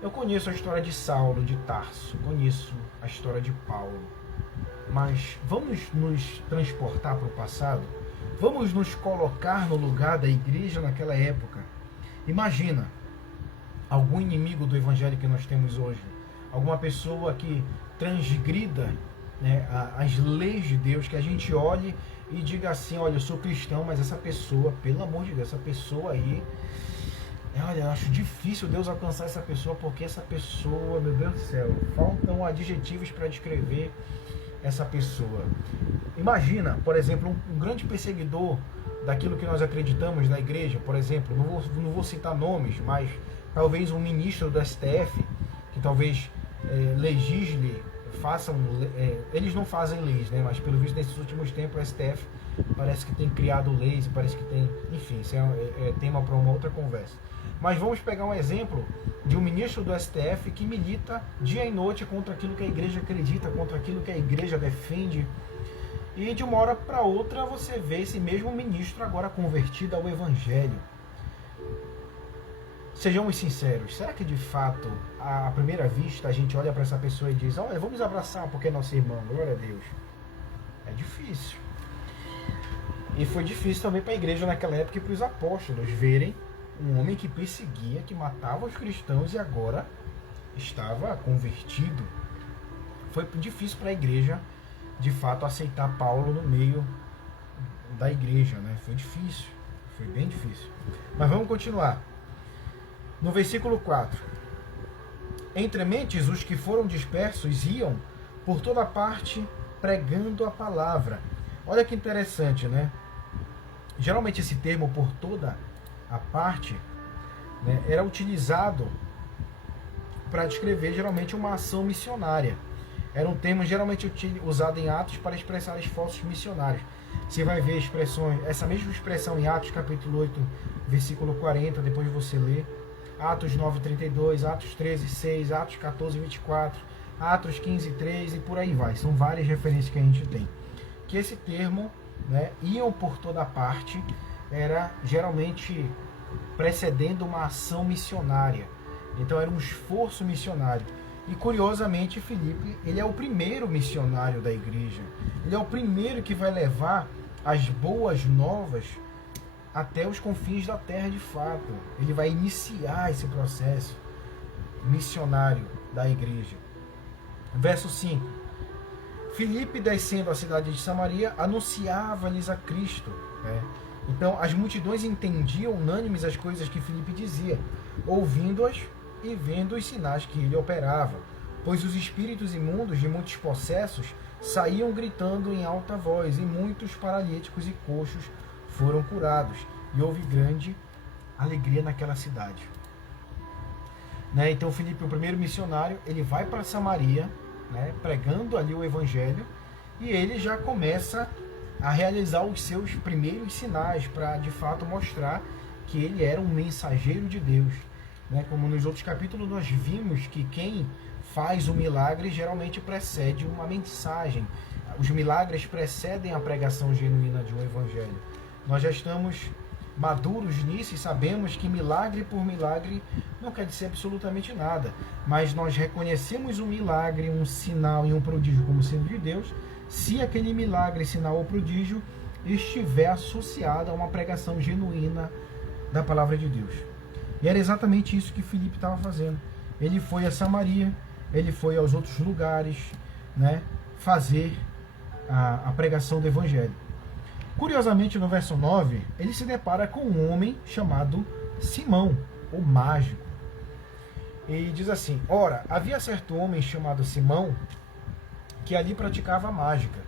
eu conheço a história de Saulo, de Tarso, conheço a história de Paulo, mas vamos nos transportar para o passado? Vamos nos colocar no lugar da igreja naquela época? Imagina algum inimigo do evangelho que nós temos hoje, alguma pessoa que transgrida, né, as leis de Deus, que a gente olhe e diga assim, olha, eu sou cristão, mas essa pessoa, pelo amor de Deus, essa pessoa aí, olha, eu acho difícil Deus alcançar essa pessoa, porque essa pessoa, meu Deus do céu, faltam adjetivos para descrever essa pessoa. Imagina, por exemplo, um grande perseguidor daquilo que nós acreditamos na igreja, por exemplo, não vou citar nomes, mas talvez um ministro do STF, que talvez legisle, eles não fazem leis, né? Mas pelo visto nesses últimos tempos o STF parece que tem criado leis, parece que tem, enfim, isso é tema para uma outra conversa. Mas vamos pegar um exemplo de um ministro do STF que milita dia e noite contra aquilo que a igreja acredita, contra aquilo que a igreja defende, e de uma hora para outra você vê esse mesmo ministro agora convertido ao evangelho. Sejamos sinceros, será que de fato, à primeira vista, a gente olha para essa pessoa e diz, olha, vamos abraçar porque é nosso irmão, glória a Deus? É difícil. E foi difícil também para a igreja naquela época e para os apóstolos verem um homem que perseguia, que matava os cristãos e agora estava convertido. Foi difícil para a igreja, de fato, aceitar Paulo no meio da igreja, né? Foi difícil, foi bem difícil. Mas vamos continuar. No versículo 4, entre mentes os que foram dispersos iam por toda parte pregando a palavra. Olha que interessante, né? Geralmente esse termo por toda a parte, né, era utilizado para descrever geralmente uma ação missionária. Era um termo geralmente usado em Atos para expressar esforços missionários. Você vai ver essa mesma expressão em Atos capítulo 8, versículo 40, depois você lê. Atos 9:32, Atos 13:6, Atos 14:24, Atos 15:3 e por aí vai. São várias referências que a gente tem. Que esse termo, né, iam por toda parte, era geralmente precedendo uma ação missionária. Então era um esforço missionário. E curiosamente Filipe, ele é o primeiro missionário da igreja. Ele é o primeiro que vai levar as boas novas até os confins da terra de fato. Ele vai iniciar esse processo missionário da igreja. Verso 5. Filipe, descendo à cidade de Samaria, anunciava-lhes a Cristo. Né? Então, as multidões entendiam unânimes as coisas que Filipe dizia, ouvindo-as e vendo os sinais que ele operava. Pois os espíritos imundos de muitos possessos saíam gritando em alta voz, e muitos paralíticos e coxos foram curados. E houve grande alegria naquela cidade. Né? Então, Filipe, o primeiro missionário, ele vai para Samaria, né, pregando ali o evangelho, e ele já começa a realizar os seus primeiros sinais para, de fato, mostrar que ele era um mensageiro de Deus. Né? Como nos outros capítulos nós vimos que quem faz o milagre geralmente precede uma mensagem. Os milagres precedem a pregação genuína de um evangelho. Nós já estamos maduros nisso e sabemos que milagre por milagre não quer dizer absolutamente nada, mas nós reconhecemos um milagre, um sinal e um prodígio como sendo de Deus, se aquele milagre, sinal ou prodígio estiver associado a uma pregação genuína da palavra de Deus. E era exatamente isso que Filipe estava fazendo. Ele foi a Samaria, ele foi aos outros lugares, né, fazer a pregação do evangelho. Curiosamente, no verso 9, ele se depara com um homem chamado Simão, o mágico. E diz assim: ora, havia certo homem chamado Simão, que ali praticava mágica,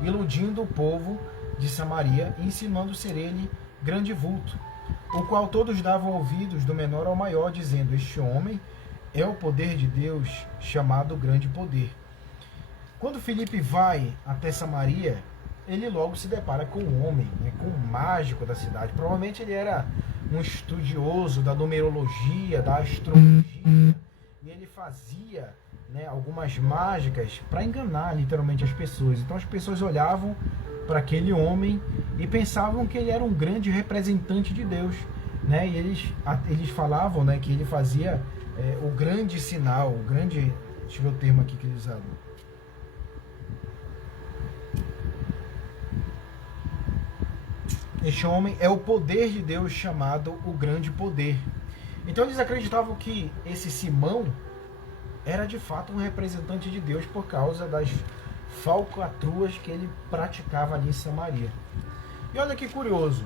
iludindo o povo de Samaria e ensinando ser ele grande vulto, o qual todos davam ouvidos do menor ao maior, dizendo: este homem é o poder de Deus, chamado grande poder. Quando Filipe vai até Samaria, ele logo se depara com um homem, né, com um mágico da cidade. Provavelmente ele era um estudioso da numerologia, da astrologia, e ele fazia, né, algumas mágicas para enganar literalmente as pessoas. Então as pessoas olhavam para aquele homem e pensavam que ele era um grande representante de Deus, né? E eles falavam, né, que ele fazia o grande sinal, o grande... Deixa eu ver o termo aqui que eles usavam. Este homem é o poder de Deus, chamado o grande poder. Então eles acreditavam que esse Simão era de fato um representante de Deus por causa das falcatruas que ele praticava ali em Samaria. E olha que curioso,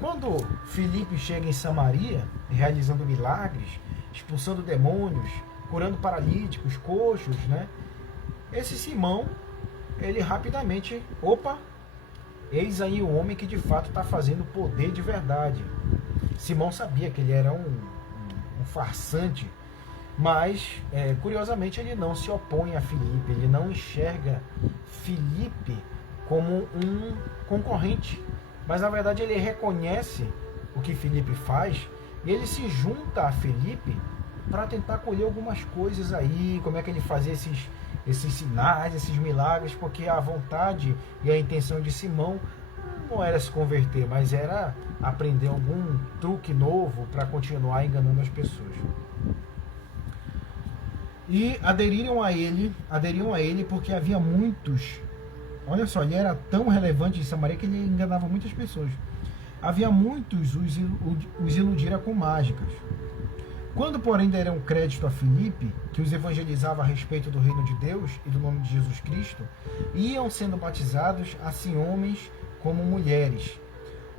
quando Filipe chega em Samaria, realizando milagres, expulsando demônios, curando paralíticos, coxos, né? Esse Simão, ele rapidamente, eis aí o homem que de fato está fazendo poder de verdade. Simão sabia que ele era um farsante, mas curiosamente ele não se opõe a Filipe, ele não enxerga Filipe como um concorrente, mas na verdade ele reconhece o que Filipe faz e ele se junta a Filipe para tentar colher algumas coisas aí, como é que ele fazia esses sinais, esses milagres, porque a vontade e a intenção de Simão não era se converter, mas era aprender algum truque novo para continuar enganando as pessoas. E aderiram a ele porque havia muitos, olha só, ele era tão relevante em Samaria que ele enganava muitas pessoas. Havia muitos os iludira com mágicas. Quando, porém, deram crédito a Filipe, que os evangelizava a respeito do reino de Deus e do nome de Jesus Cristo, iam sendo batizados, assim homens como mulheres.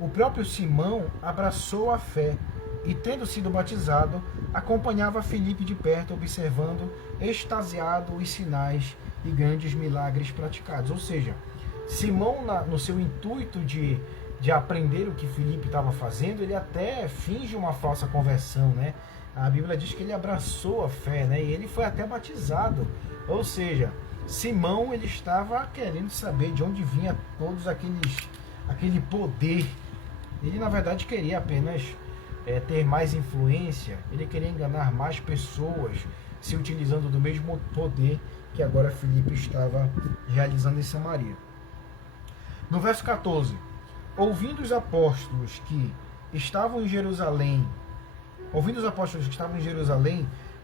O próprio Simão abraçou a fé e, tendo sido batizado, acompanhava Filipe de perto, observando, extasiado, os sinais e grandes milagres praticados. Ou seja, Simão, no seu intuito de aprender o que Filipe estava fazendo, ele até finge uma falsa conversão, né? A Bíblia diz que ele abraçou a fé, né? E ele foi até batizado. Ou seja, Simão, ele estava querendo saber de onde vinha todos aquele poder. Ele, na verdade, queria apenas ter mais influência. Ele queria enganar mais pessoas, se utilizando do mesmo poder que agora Filipe estava realizando em Samaria. No verso 14, ouvindo os apóstolos que estavam em Jerusalém,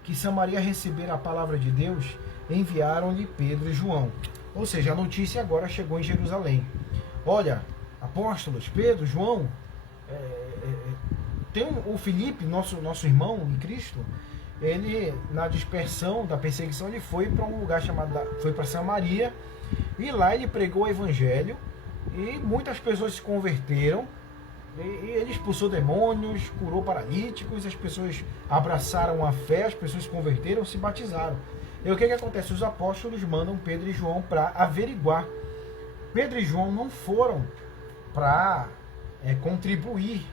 que Samaria recebera a palavra de Deus, enviaram-lhe Pedro e João. Ou seja, a notícia agora chegou em Jerusalém. Olha, apóstolos, Pedro, João, Tem o Filipe, nosso irmão em Cristo, ele, na dispersão da perseguição, ele foi para um lugar foi para Samaria, e lá ele pregou o evangelho, e muitas pessoas se converteram, e ele expulsou demônios, curou paralíticos, as pessoas abraçaram a fé, as pessoas se converteram, se batizaram. E o que acontece? Os apóstolos mandam Pedro e João para averiguar. Pedro e João não foram para contribuir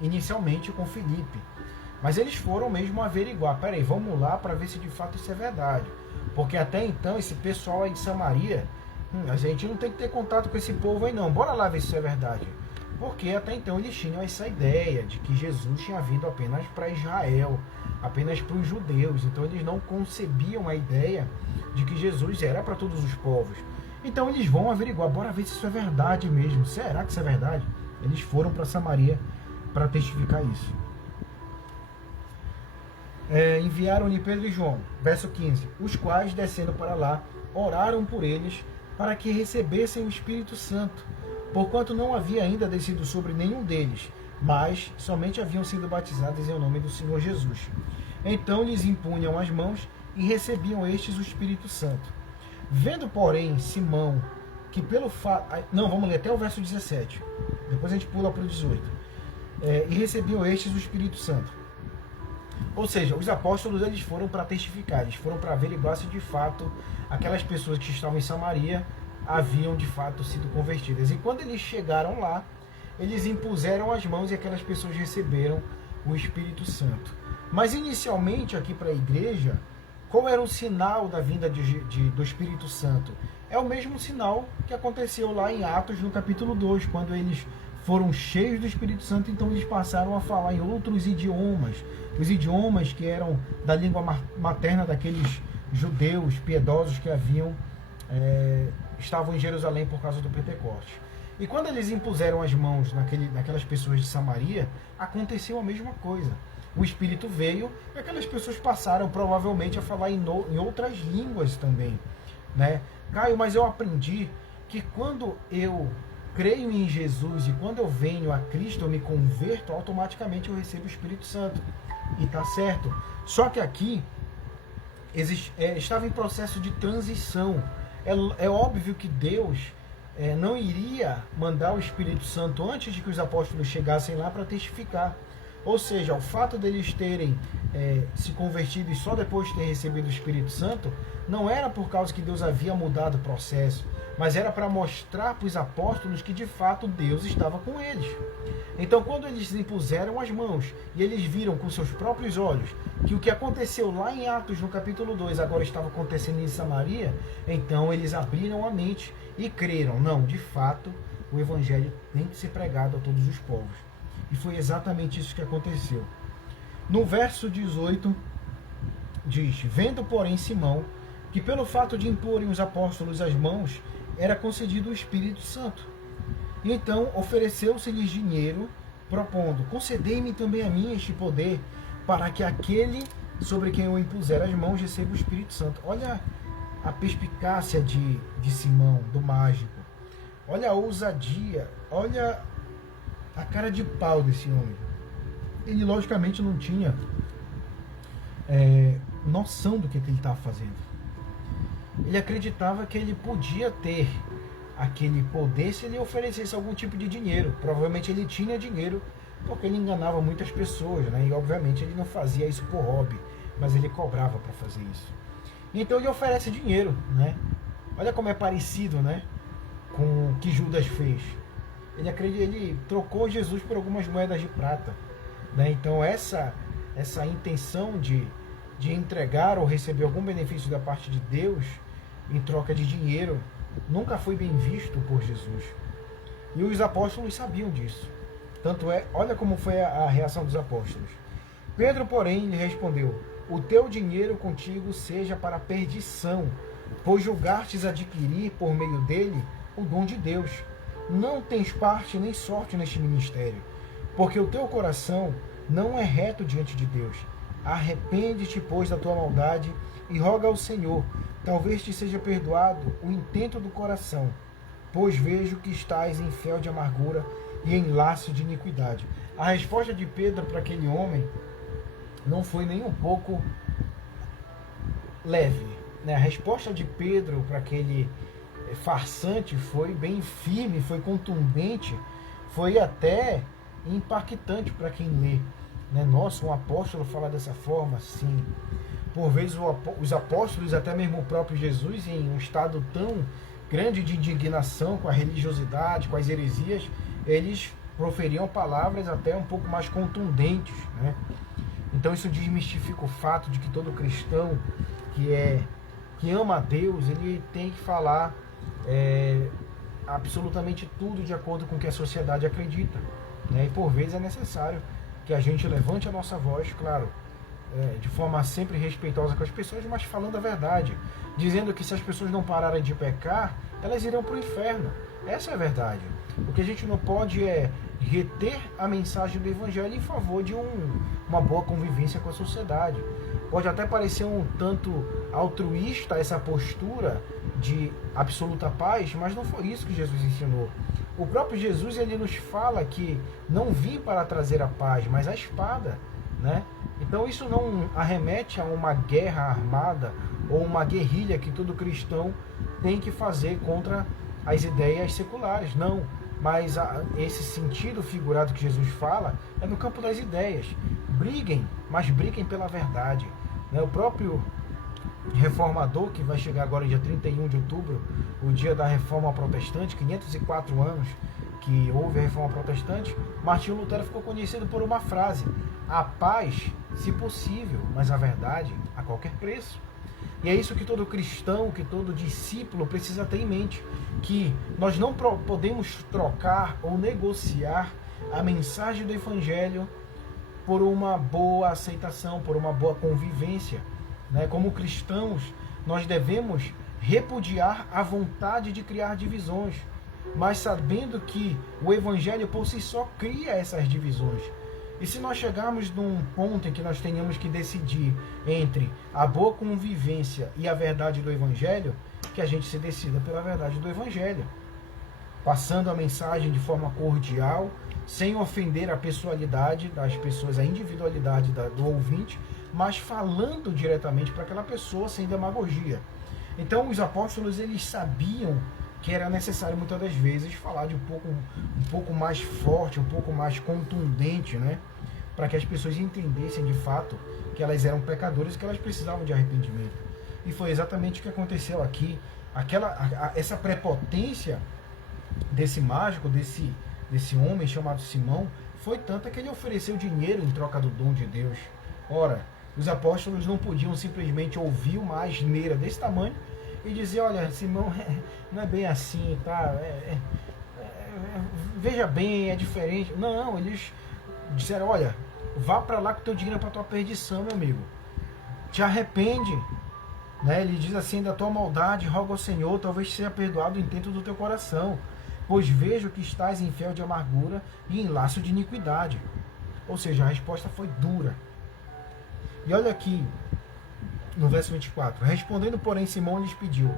inicialmente com Filipe, mas eles foram mesmo averiguar. Peraí, vamos lá para ver se de fato isso é verdade, porque até então esse pessoal aí de Samaria, a gente não tem que ter contato com esse povo aí não, bora lá ver se isso é verdade, porque até então eles tinham essa ideia de que Jesus tinha vindo apenas para Israel, apenas para os judeus, então eles não concebiam a ideia de que Jesus era para todos os povos. Então eles vão averiguar, bora ver se isso é verdade mesmo, será que isso é verdade? Eles foram para Samaria para testificar isso. Enviaram-lhe Pedro e João, verso 15, os quais, descendo para lá, oraram por eles, para que recebessem o Espírito Santo, porquanto não havia ainda descido sobre nenhum deles, mas somente haviam sido batizados em nome do Senhor Jesus. Então lhes impunham as mãos e recebiam estes o Espírito Santo. Vendo, porém, Simão, que pelo fato... Não, vamos ler até o verso 17, depois a gente pula para o 18. E recebiam estes o Espírito Santo. Ou seja, os apóstolos eles foram para testificar, eles foram para averiguar se de fato aquelas pessoas que estavam em Samaria haviam de fato sido convertidas. E quando eles chegaram lá, eles impuseram as mãos e aquelas pessoas receberam o Espírito Santo. Mas inicialmente aqui para a igreja, qual era o sinal da vinda do Espírito Santo? É o mesmo sinal que aconteceu lá em Atos no capítulo 2, quando eles foram cheios do Espírito Santo, então eles passaram a falar em outros idiomas, os idiomas que eram da língua materna daqueles judeus piedosos que estavam em Jerusalém por causa do Pentecostes. E quando eles impuseram as mãos naquelas pessoas de Samaria, aconteceu a mesma coisa. O Espírito veio e aquelas pessoas passaram provavelmente a falar em outras línguas também, né? Caio, mas eu aprendi que quando eu creio em Jesus e quando eu venho a Cristo, eu me converto, automaticamente eu recebo o Espírito Santo. E tá certo. Só que aqui estava em processo de transição. É óbvio que Deus não iria mandar o Espírito Santo antes de que os apóstolos chegassem lá para testificar. Ou seja, o fato deles terem se convertido e só depois de ter recebido o Espírito Santo, não era por causa que Deus havia mudado o processo, mas era para mostrar para os apóstolos que de fato Deus estava com eles. Então, quando eles impuseram as mãos e eles viram com seus próprios olhos que o que aconteceu lá em Atos, no capítulo 2, agora estava acontecendo em Samaria, então eles abriram a mente e creram. Não, de fato, o Evangelho tem que ser pregado a todos os povos. E foi exatamente isso que aconteceu. No verso 18, diz: vendo, porém, Simão, que pelo fato de imporem os apóstolos as mãos, era concedido o Espírito Santo. E então ofereceu-se-lhes dinheiro, propondo: concedei-me também a mim este poder, para que aquele sobre quem eu impuser as mãos receba o Espírito Santo. Olha a perspicácia de Simão, do mágico. Olha a ousadia, olha a cara de pau desse homem. Ele logicamente não tinha noção do que ele estava fazendo. Ele acreditava que ele podia ter aquele poder se ele oferecesse algum tipo de dinheiro. Provavelmente ele tinha dinheiro, porque ele enganava muitas pessoas, né? E obviamente ele não fazia isso por hobby, mas ele cobrava para fazer isso. Então ele oferece dinheiro, né? Olha como é parecido, né, com o que Judas fez. Ele trocou Jesus por algumas moedas de prata, né? Então essa intenção de entregar ou receber algum benefício da parte de Deus em troca de dinheiro nunca foi bem visto por Jesus. E os apóstolos sabiam disso. Tanto olha como foi a reação dos apóstolos. Pedro, porém, lhe respondeu: o teu dinheiro contigo seja para a perdição, pois julgastes adquirir por meio dele o dom de Deus. Não tens parte nem sorte neste ministério, porque o teu coração não é reto diante de Deus. Arrepende-te, pois, da tua maldade e roga ao Senhor, talvez te seja perdoado o intento do coração, pois vejo que estás em fel de amargura e em laço de iniquidade. A resposta de Pedro para aquele homem não foi nem um pouco leve, né? A resposta de Pedro para aquele farsante foi bem firme, foi contundente, foi até impactante para quem lê, né? Nossa, um apóstolo fala dessa forma, sim. Por vezes os apóstolos, até mesmo o próprio Jesus, em um estado tão grande de indignação com a religiosidade, com as heresias, eles proferiam palavras até um pouco mais contundentes, né? Então isso desmistifica o fato de que todo cristão que ama a Deus, ele tem que falar absolutamente tudo de acordo com o que a sociedade acredita, né? E por vezes é necessário que a gente levante a nossa voz, claro, de forma sempre respeitosa com as pessoas, mas falando a verdade, dizendo que se as pessoas não pararem de pecar, elas irão para o inferno. Essa é a verdade. O que a gente não pode é reter a mensagem do Evangelho em favor de uma boa convivência com a sociedade. Pode até parecer um tanto altruísta essa postura de absoluta paz, mas não foi isso que Jesus ensinou. O próprio Jesus, ele nos fala que não vim para trazer a paz, mas a espada, né? Então isso não arremete a uma guerra armada ou uma guerrilha que todo cristão tem que fazer contra as ideias seculares, não. Mas esse sentido figurado que Jesus fala é no campo das ideias. Briguem, mas briguem pela verdade, né? O próprio reformador, que vai chegar agora dia 31 de outubro, o dia da Reforma Protestante, 504 anos que houve a Reforma Protestante, Martinho Lutero ficou conhecido por uma frase: a paz, se possível, mas a verdade a qualquer preço. E é isso que todo cristão, que todo discípulo precisa ter em mente, que nós não podemos trocar ou negociar a mensagem do Evangelho por uma boa aceitação, por uma boa convivência, né? Como cristãos, nós devemos repudiar a vontade de criar divisões, mas sabendo que o Evangelho por si só cria essas divisões. E se nós chegarmos num ponto em que nós tenhamos que decidir entre a boa convivência e a verdade do Evangelho, que a gente se decida pela verdade do Evangelho, passando a mensagem de forma cordial, sem ofender a pessoalidade das pessoas, a individualidade do ouvinte, mas falando diretamente para aquela pessoa sem demagogia. Então os apóstolos, eles sabiam que era necessário muitas das vezes falar de um pouco mais forte, um pouco mais contundente, né? Para que as pessoas entendessem de fato que elas eram pecadoras e que elas precisavam de arrependimento. E foi exatamente o que aconteceu aqui. Essa prepotência desse mágico, desse homem chamado Simão, foi tanta que ele ofereceu dinheiro em troca do dom de Deus. Ora, os apóstolos não podiam simplesmente ouvir uma asneira desse tamanho e dizer: olha, Simão, não é bem assim, tá? Veja bem, é diferente. Não, eles disseram: olha, vá para lá que o teu dinheiro é para tua perdição, meu amigo. Te arrepende, né? Ele diz assim: da tua maldade, roga ao Senhor, talvez seja perdoado o intento do teu coração, pois vejo que estás em fel de amargura e em laço de iniquidade. Ou seja, a resposta foi dura. E olha aqui, no verso 24: respondendo, porém, Simão lhes pediu: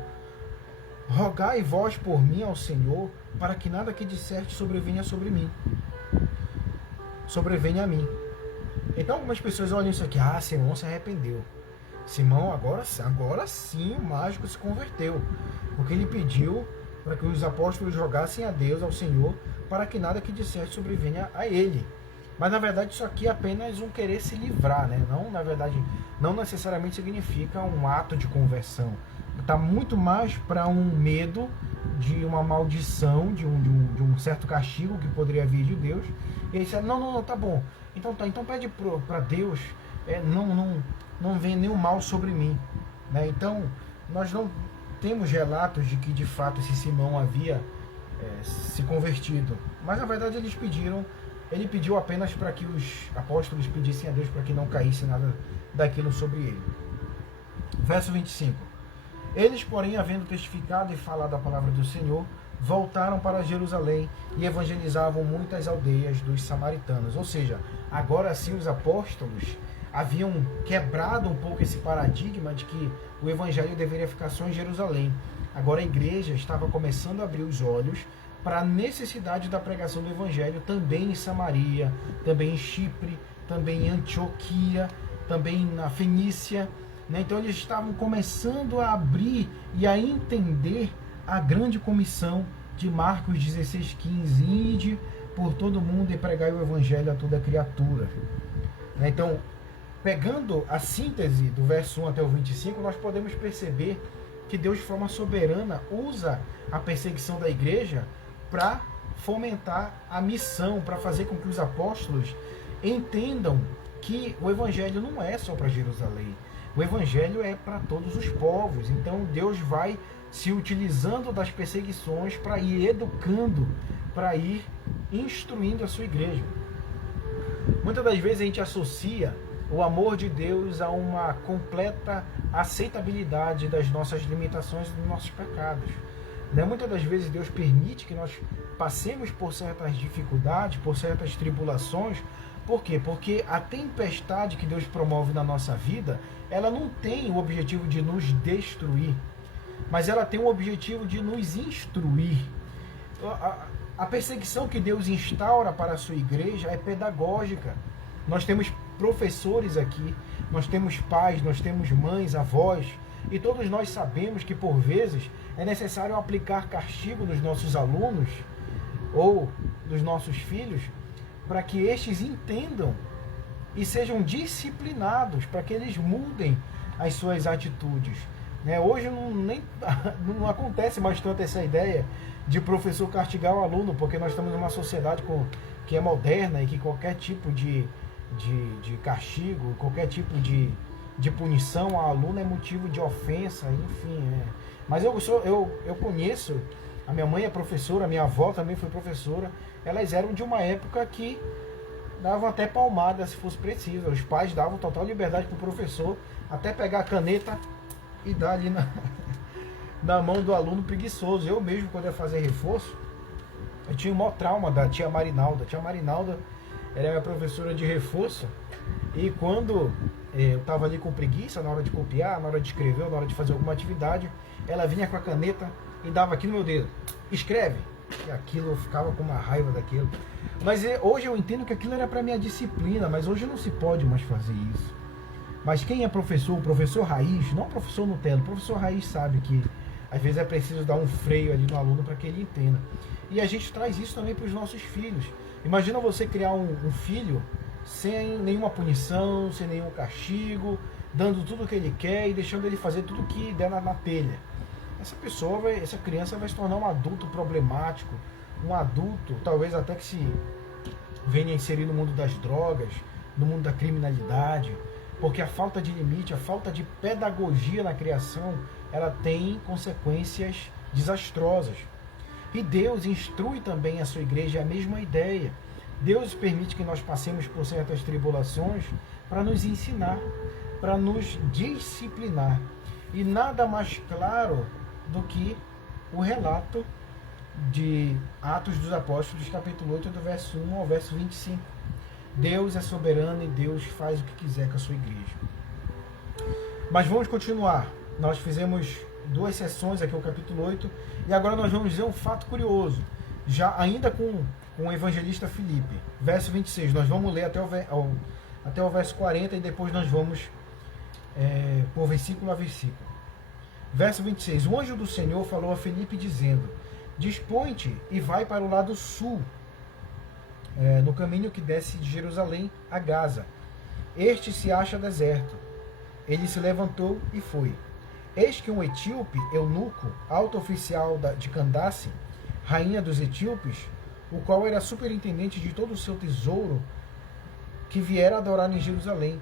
rogai vós por mim ao Senhor, para que nada que disserte sobrevenha sobre mim. Sobrevenha a mim. Então algumas pessoas olham isso aqui: ah, Simão se arrependeu. Simão, agora sim o mágico se converteu, porque ele pediu para que os apóstolos rogassem a Deus, ao Senhor, para que nada que disserte sobrevenha a ele. Mas na verdade isso aqui é apenas um querer se livrar, né? Não, na verdade, não necessariamente significa um ato de conversão. Está muito mais para um medo de uma maldição, de um certo castigo que poderia vir de Deus. E ele disse: não, tá bom. Então pede para Deus, não venha nenhum mal sobre mim, né? Então nós não temos relatos de que de fato esse Simão havia se convertido. Mas na verdade ele pediu apenas para que os apóstolos pedissem a Deus para que não caísse nada daquilo sobre ele. Verso 25: eles, porém, havendo testificado e falado a palavra do Senhor, voltaram para Jerusalém e evangelizavam muitas aldeias dos samaritanos. Ou seja, agora sim os apóstolos haviam quebrado um pouco esse paradigma de que o evangelho deveria ficar só em Jerusalém. Agora a igreja estava começando a abrir os olhos para a necessidade da pregação do Evangelho também em Samaria, também em Chipre, também em Antioquia, também na Fenícia. Né? Então eles estavam começando a abrir e a entender a grande comissão de Marcos 16,15, ide por todo mundo e pregai o Evangelho a toda criatura. Né? Então, pegando a síntese do verso 1 até o 25, nós podemos perceber que Deus, de forma soberana, usa a perseguição da igreja para fomentar a missão, para fazer com que os apóstolos entendam que o Evangelho não é só para Jerusalém. O Evangelho é para todos os povos. Então Deus vai se utilizando das perseguições para ir educando, para ir instruindo a sua igreja. Muitas das vezes a gente associa o amor de Deus a uma completa aceitabilidade das nossas limitações e dos nossos pecados. Né? Muitas das vezes Deus permite que nós passemos por certas dificuldades, por certas tribulações. Por quê? Porque a tempestade que Deus promove na nossa vida, ela não tem o objetivo de nos destruir, mas ela tem o objetivo de nos instruir. A perseguição que Deus instaura para a sua igreja é pedagógica. Nós temos professores aqui, nós temos pais, nós temos mães, avós, e todos nós sabemos que por vezes é necessário aplicar castigo nos nossos alunos ou dos nossos filhos, para que estes entendam e sejam disciplinados, para que eles mudem as suas atitudes. Né? Hoje não acontece mais tanto essa ideia de professor castigar o aluno, porque nós estamos numa sociedade que é moderna e que qualquer tipo de castigo, qualquer tipo de punição ao aluno é motivo de ofensa, enfim. Mas eu conheço, a minha mãe é professora, a minha avó também foi professora, elas eram de uma época que davam até palmada se fosse preciso. Os pais davam total liberdade para o professor até pegar a caneta e dar ali na mão do aluno preguiçoso. Eu mesmo, quando ia fazer reforço, eu tinha o maior trauma da tia Marinalda. A tia Marinalda era minha professora de reforço, e quando eu estava ali com preguiça, na hora de copiar, na hora de escrever, na hora de fazer alguma atividade, ela vinha com a caneta e dava aqui no meu dedo, escreve. E aquilo, eu ficava com uma raiva daquilo. Mas hoje eu entendo que aquilo era para minha disciplina, mas hoje não se pode mais fazer isso. Mas quem é professor, o professor raiz, não o professor Nutella, o professor raiz sabe que às vezes é preciso dar um freio ali no aluno para que ele entenda. E a gente traz isso também para os nossos filhos. Imagina você criar um filho sem nenhuma punição, sem nenhum castigo, dando tudo o que ele quer e deixando ele fazer tudo o que der na telha. Essa criança vai se tornar um adulto problemático, um adulto talvez até que se venha inserir no mundo das drogas, no mundo da criminalidade, porque a falta de limite, a falta de pedagogia na criação, ela tem consequências desastrosas. E Deus instrui também a sua igreja a mesma ideia. Deus permite que nós passemos por certas tribulações para nos ensinar, para nos disciplinar. E nada mais claro do que o relato de Atos dos Apóstolos, capítulo 8, do verso 1 ao verso 25. Deus é soberano e Deus faz o que quiser com a sua igreja. Mas vamos continuar. Nós fizemos 2 sessões aqui, o capítulo 8, e agora nós vamos ver um fato curioso, já ainda com o evangelista Filipe. Verso 26, nós vamos ler até o verso 40 e depois nós vamos por versículo a versículo. Verso 26, o anjo do Senhor falou a Filipe dizendo, dispõe-te e vai para o lado sul, no caminho que desce de Jerusalém a Gaza. Este se acha deserto. Ele se levantou e foi. Eis que um etíope, eunuco, alto oficial de Candace, rainha dos etíopes, o qual era superintendente de todo o seu tesouro, que viera adorar em Jerusalém,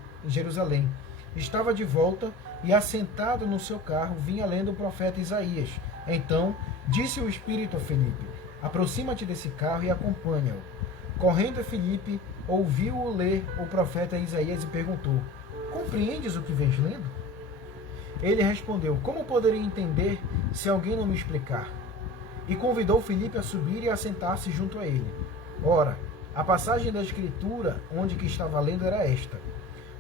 estava de volta e, assentado no seu carro, vinha lendo o profeta Isaías. Então disse o Espírito a Filipe, aproxima-te desse carro e acompanha-o. Correndo Filipe, ouviu-o ler o profeta Isaías e perguntou, compreendes o que vens lendo? Ele respondeu, como poderia entender se alguém não me explicar? E convidou Filipe a subir e a sentar-se junto a ele. Ora, a passagem da escritura onde que estava lendo era esta.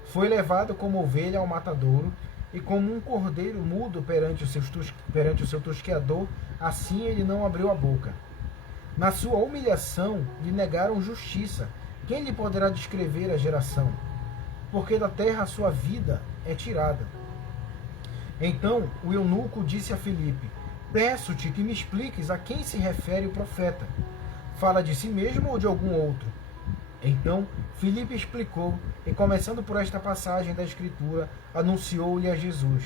Foi levado como ovelha ao matadouro, e como um cordeiro mudo perante o seu tosqueador, assim ele não abriu a boca. Na sua humilhação lhe negaram justiça. Quem lhe poderá descrever a geração? Porque da terra a sua vida é tirada. Então o eunuco disse a Filipe: peço-te que me expliques a quem se refere o profeta. Fala de si mesmo ou de algum outro? Então Filipe explicou, e começando por esta passagem da Escritura, anunciou-lhe a Jesus.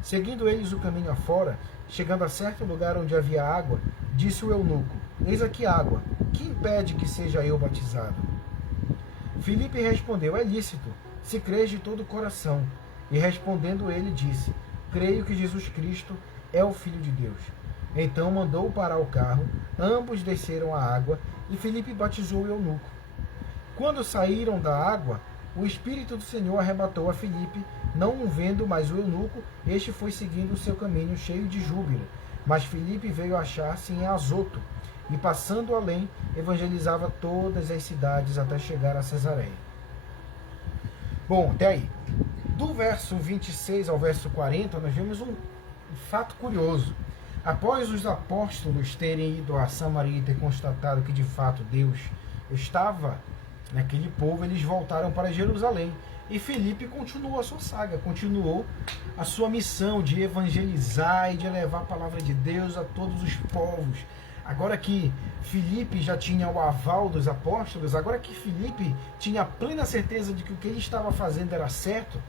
Seguindo eles o caminho afora, chegando a certo lugar onde havia água, disse o eunuco: eis aqui água, que impede que seja eu batizado? Filipe respondeu: é lícito, se crês de todo o coração. E respondendo ele, disse: creio que Jesus Cristo é o Filho de Deus. Então mandou parar o carro, ambos desceram à água, e Filipe batizou o eunuco. Quando saíram da água, o Espírito do Senhor arrebatou a Filipe, não o vendo mais o eunuco, este foi seguindo o seu caminho cheio de júbilo. Mas Filipe veio achar-se em Azoto, e passando além, evangelizava todas as cidades até chegar a Cesareia. Bom, até aí. Do verso 26 ao verso 40, nós vemos um fato curioso. Após os apóstolos terem ido a Samaria e ter constatado que de fato Deus estava naquele povo, eles voltaram para Jerusalém. E Filipe continuou a sua saga, continuou a sua missão de evangelizar e de levar a palavra de Deus a todos os povos. Agora que Filipe já tinha o aval dos apóstolos, agora que Filipe tinha plena certeza de que o que ele estava fazendo era certo,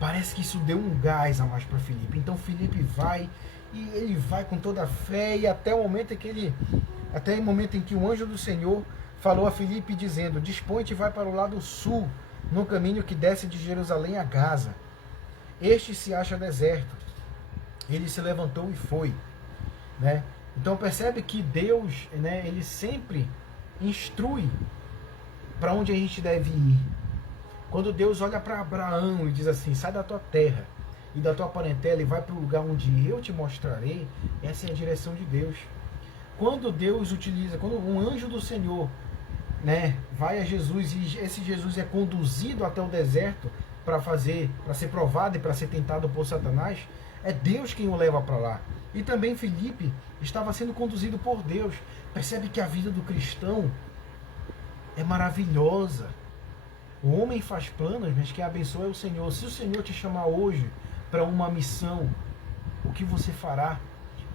parece que isso deu um gás a mais para Filipe. Então Filipe vai, e ele vai com toda a fé, e até o momento em que o anjo do Senhor falou a Filipe dizendo: dispõe-te e vai para o lado sul, no caminho que desce de Jerusalém a Gaza. Este se acha deserto. Ele se levantou e foi, né? Então percebe que Deus, né, ele sempre instrui para onde a gente deve ir. Quando Deus olha para Abraão e diz assim: sai da tua terra e da tua parentela e vai para o lugar onde eu te mostrarei, essa é a direção de Deus. Quando Deus utiliza, quando um anjo do Senhor, né, vai a Jesus, e esse Jesus é conduzido até o deserto para ser provado e para ser tentado por Satanás, é Deus quem o leva para lá. E também Filipe estava sendo conduzido por Deus. Percebe que a vida do cristão é maravilhosa. O homem faz planos, mas quem abençoa é o Senhor. Se o Senhor te chamar hoje para uma missão, o que você fará?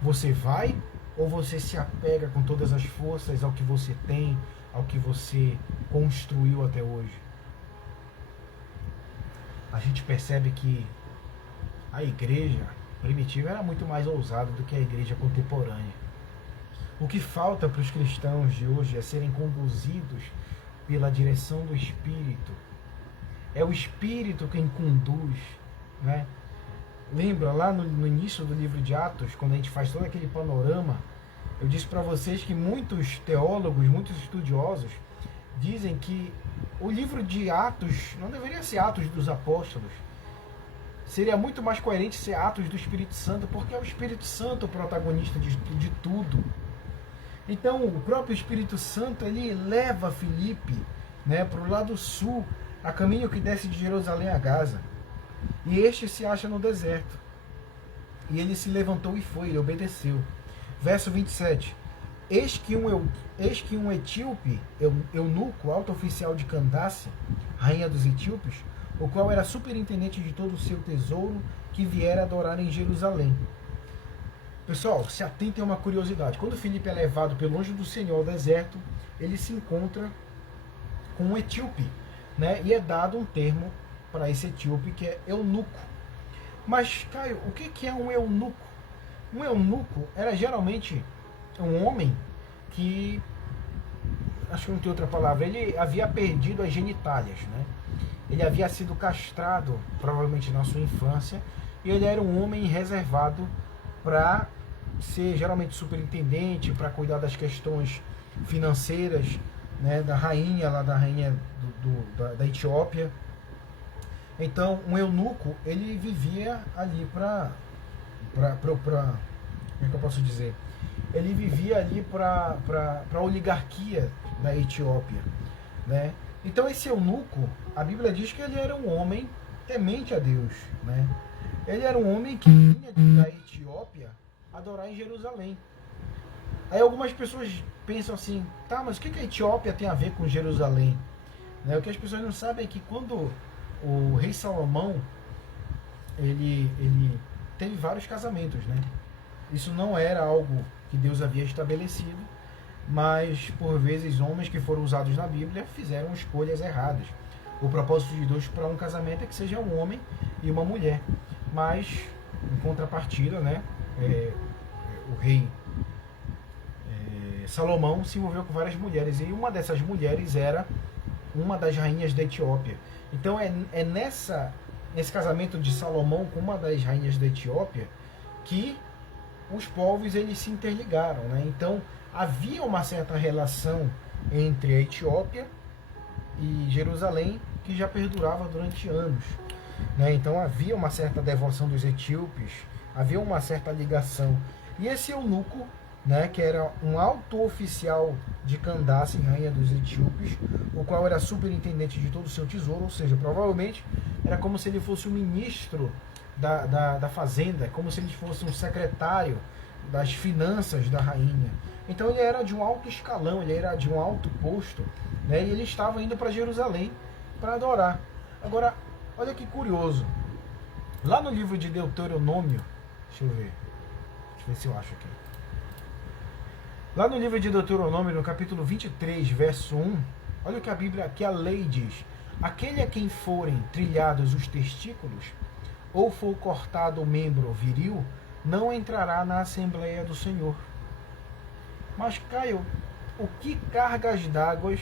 Você vai ou você se apega com todas as forças ao que você tem, ao que você construiu até hoje? A gente percebe que a igreja primitiva era muito mais ousada do que a igreja contemporânea. O que falta para os cristãos de hoje é serem conduzidos pela direção do Espírito. É o Espírito quem conduz, né? Lembra lá no início do livro de Atos, quando a gente faz todo aquele panorama, eu disse para vocês que muitos teólogos, muitos estudiosos dizem que o livro de Atos não deveria ser Atos dos Apóstolos. Seria muito mais coerente ser Atos do Espírito Santo, porque é o Espírito Santo o protagonista de tudo. Então o próprio Espírito Santo, ele leva Filipe, né, para o lado sul, a caminho que desce de Jerusalém a Gaza. E este se acha no deserto. E ele se levantou e foi, ele obedeceu. Verso 27. Eis que um etíope, eunuco, alto oficial de Candace, rainha dos etíopes, o qual era superintendente de todo o seu tesouro, que viera adorar em Jerusalém. Pessoal, se atentem a uma curiosidade. Quando Filipe é levado pelo anjo do Senhor ao deserto, ele se encontra com um etíope, né? E é dado um termo para esse etíope que é eunuco. Mas, Caio, o que é um eunuco? Um eunuco era geralmente um homem que, acho que não tem outra palavra, ele havia perdido as genitálias, né? Ele havia sido castrado, provavelmente na sua infância, e ele era um homem reservado para ser geralmente superintendente, para cuidar das questões financeiras, né, da rainha da Etiópia. Então, um eunuco, ele vivia ali como é que eu posso dizer? Ele vivia ali para a oligarquia da Etiópia, né? Então esse eunuco, a Bíblia diz que ele era um homem temente a Deus, né? Ele era um homem que vinha da Etiópia adorar em Jerusalém. Aí algumas pessoas pensam assim, tá, mas o que a Etiópia tem a ver com Jerusalém? Né? O que as pessoas não sabem é que quando o rei Salomão, ele teve vários casamentos, né? Isso não era algo que Deus havia estabelecido, mas por vezes homens que foram usados na Bíblia fizeram escolhas erradas. O propósito de Deus para um casamento é que seja um homem e uma mulher, mas em contrapartida, né, o rei Salomão se envolveu com várias mulheres e uma dessas mulheres era uma das rainhas da Etiópia. Então nesse casamento de Salomão com uma das rainhas da Etiópia que os povos eles se interligaram, né? Então havia uma certa relação entre a Etiópia e Jerusalém que já perdurava durante anos, né? Então havia uma certa devoção dos etíopes, havia uma certa ligação. E esse eunuco, né, que era um alto oficial de Candace, rainha dos etíopes, o qual era superintendente de todo o seu tesouro, ou seja, provavelmente era como se ele fosse o ministro da fazenda, como se ele fosse um secretário das finanças da rainha. Então ele era de um alto escalão, ele era de um alto posto, né, e ele estava indo para Jerusalém para adorar. Agora, olha que curioso, lá no livro de Deuteronômio, deixa eu ver se eu acho aqui. Lá no livro de Deuteronômio, no capítulo 23, verso 1, olha o que a Bíblia, que a lei diz: aquele a quem forem trilhados os testículos, ou for cortado o membro viril, não entrará na Assembleia do Senhor. Mas, Caio, o que cargas d'água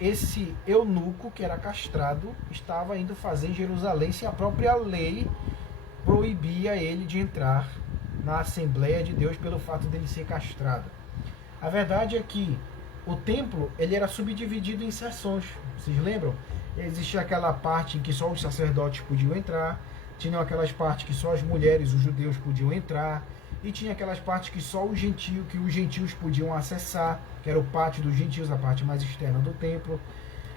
esse eunuco, que era castrado, estava indo fazer em Jerusalém, se a própria lei proibia ele de entrar na Assembleia de Deus pelo fato dele ser castrado? A verdade é que o templo ele era subdividido em seções. Vocês lembram? Existia aquela parte em que só os sacerdotes podiam entrar, tinham aquelas partes que só as mulheres, os judeus podiam entrar, e tinha aquelas partes que só os gentios podiam acessar, que era o pátio dos gentios, a parte mais externa do templo.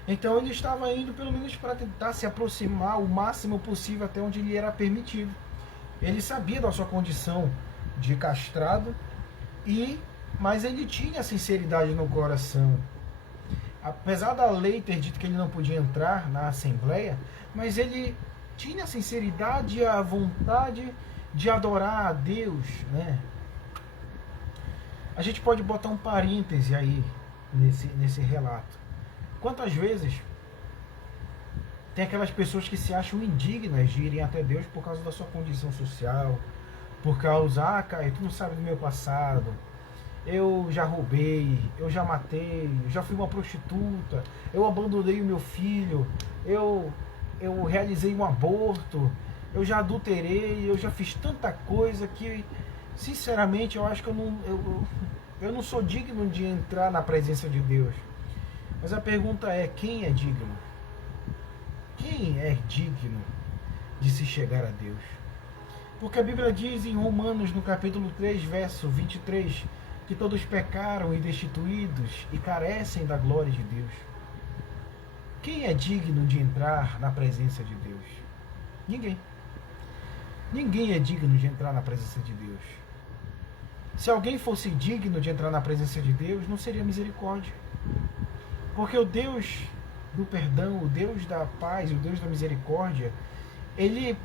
Então ele estava indo pelo menos para tentar se aproximar o máximo possível até onde lhe era permitido. Ele sabia da sua condição de castrado, mas ele tinha sinceridade no coração. Apesar da lei ter dito que ele não podia entrar na Assembleia, mas ele tinha a sinceridade e a vontade de adorar a Deus, né? A gente pode botar um parêntese aí nesse relato. Quantas vezes tem aquelas pessoas que se acham indignas de irem até Deus por causa da sua condição social, por causa, Caio, tu não sabe do meu passado, eu já roubei, eu já matei, eu já fui uma prostituta, eu abandonei o meu filho, eu realizei um aborto, eu já adulterei, eu já fiz tanta coisa que, sinceramente, eu acho que eu não sou digno de entrar na presença de Deus. Mas a pergunta é, quem é digno? Quem é digno de se chegar a Deus? Porque a Bíblia diz em Romanos, no capítulo 3, verso 23, que todos pecaram e destituídos e carecem da glória de Deus. Quem é digno de entrar na presença de Deus? Ninguém. Ninguém é digno de entrar na presença de Deus. Se alguém fosse digno de entrar na presença de Deus, não seria misericórdia. Porque o Deus do perdão, o Deus da paz, o Deus da misericórdia, ele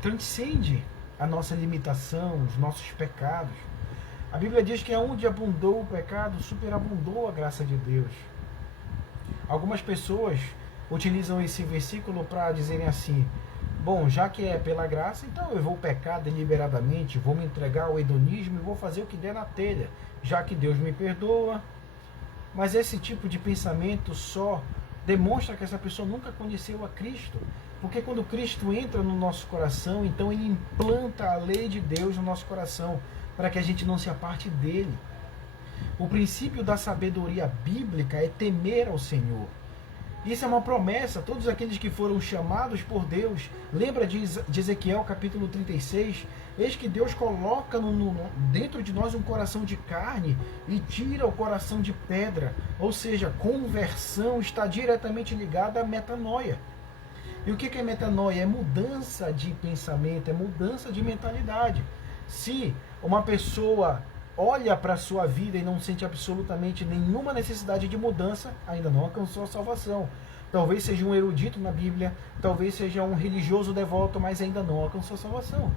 transcende a nossa limitação, os nossos pecados. A Bíblia diz que onde abundou o pecado, superabundou a graça de Deus. Algumas pessoas utilizam esse versículo para dizerem assim: bom, já que é pela graça, então eu vou pecar deliberadamente, vou me entregar ao hedonismo e vou fazer o que der na telha, já que Deus me perdoa. Mas esse tipo de pensamento só demonstra que essa pessoa nunca conheceu a Cristo. Porque quando Cristo entra no nosso coração, então ele implanta a lei de Deus no nosso coração, para que a gente não se aparte dele. O princípio da sabedoria bíblica é temer ao Senhor. Isso é uma promessa, todos aqueles que foram chamados por Deus. Lembra de Ezequiel capítulo 36? Eis que Deus coloca dentro de nós um coração de carne e tira o coração de pedra. Ou seja, conversão está diretamente ligada à metanoia. E o que é metanoia? É mudança de pensamento, é mudança de mentalidade. Se uma pessoa olha para a sua vida e não sente absolutamente nenhuma necessidade de mudança, ainda não alcançou a salvação. Talvez seja um erudito na Bíblia, talvez seja um religioso devoto, mas ainda não alcançou a salvação.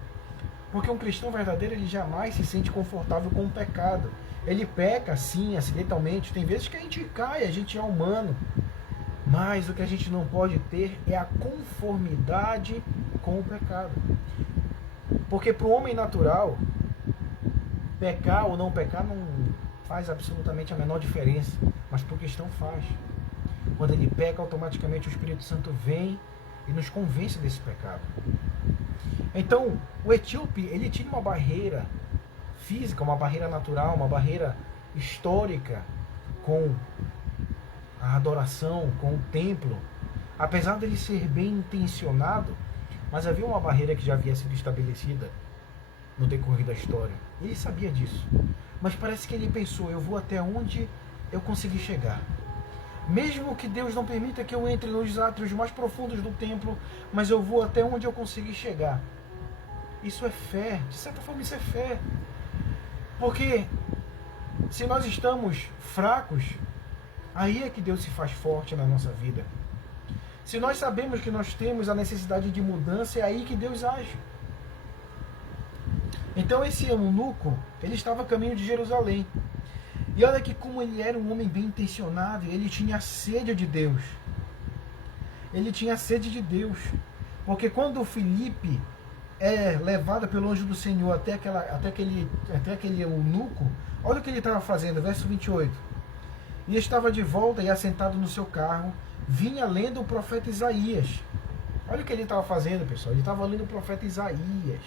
Porque um cristão verdadeiro, ele jamais se sente confortável com o pecado. Ele peca, sim, acidentalmente. Tem vezes que a gente cai, a gente é humano. Mas o que a gente não pode ter é a conformidade com o pecado. Porque para o homem natural, pecar ou não pecar não faz absolutamente a menor diferença. Mas para o cristão faz. Quando ele peca, automaticamente o Espírito Santo vem e nos convence desse pecado. Então, o etíope, ele tinha uma barreira física, uma barreira natural, uma barreira histórica com a adoração, com o templo. Apesar dele ser bem intencionado, mas havia uma barreira que já havia sido estabelecida no decorrer da história. Ele sabia disso. Mas parece que ele pensou, eu vou até onde eu conseguir chegar. Mesmo que Deus não permita que eu entre nos átrios mais profundos do templo, mas eu vou até onde eu conseguir chegar. Isso é fé, de certa forma isso é fé. Porque se nós estamos fracos, aí é que Deus se faz forte na nossa vida. Se nós sabemos que nós temos a necessidade de mudança, é aí que Deus age. Então esse eunuco, ele estava a caminho de Jerusalém. E olha que como ele era um homem bem intencionado, ele tinha sede de Deus. Ele tinha sede de Deus. Porque quando Filipe é levado pelo anjo do Senhor até aquele eunuco, olha o que ele estava fazendo, verso 28. E estava de volta e assentado no seu carro, vinha lendo o profeta Isaías. Olha o que ele estava fazendo, pessoal. Ele estava lendo o profeta Isaías.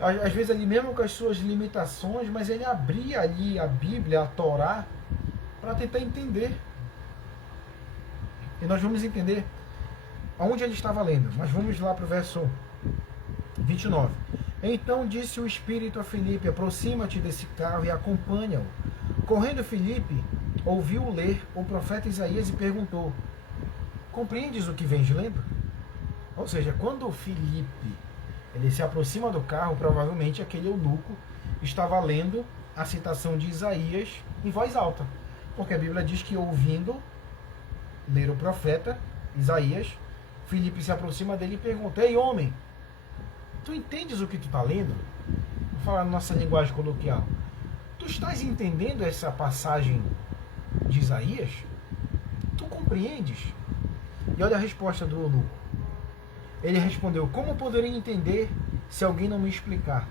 Às vezes ali mesmo com as suas limitações, mas ele abria ali a Bíblia, a Torá, para tentar entender. E nós vamos entender aonde ele estava lendo. Mas vamos lá para o verso 29. Então disse o Espírito a Filipe, aproxima-te desse carro e acompanha-o. Correndo Filipe, ouviu ler o profeta Isaías e perguntou, compreendes o que vens lendo? Ou seja, quando Filipe ele se aproxima do carro, provavelmente aquele eunuco estava lendo a citação de Isaías em voz alta. Porque a Bíblia diz que ouvindo ler o profeta Isaías, Filipe se aproxima dele e pergunta, ei homem, tu entendes o que tu está lendo? Vou falar na nossa linguagem coloquial. Tu estás entendendo essa passagem de Isaías? Tu compreendes? E olha a resposta do eunuco. Ele respondeu, como poderei entender se alguém não me explicar?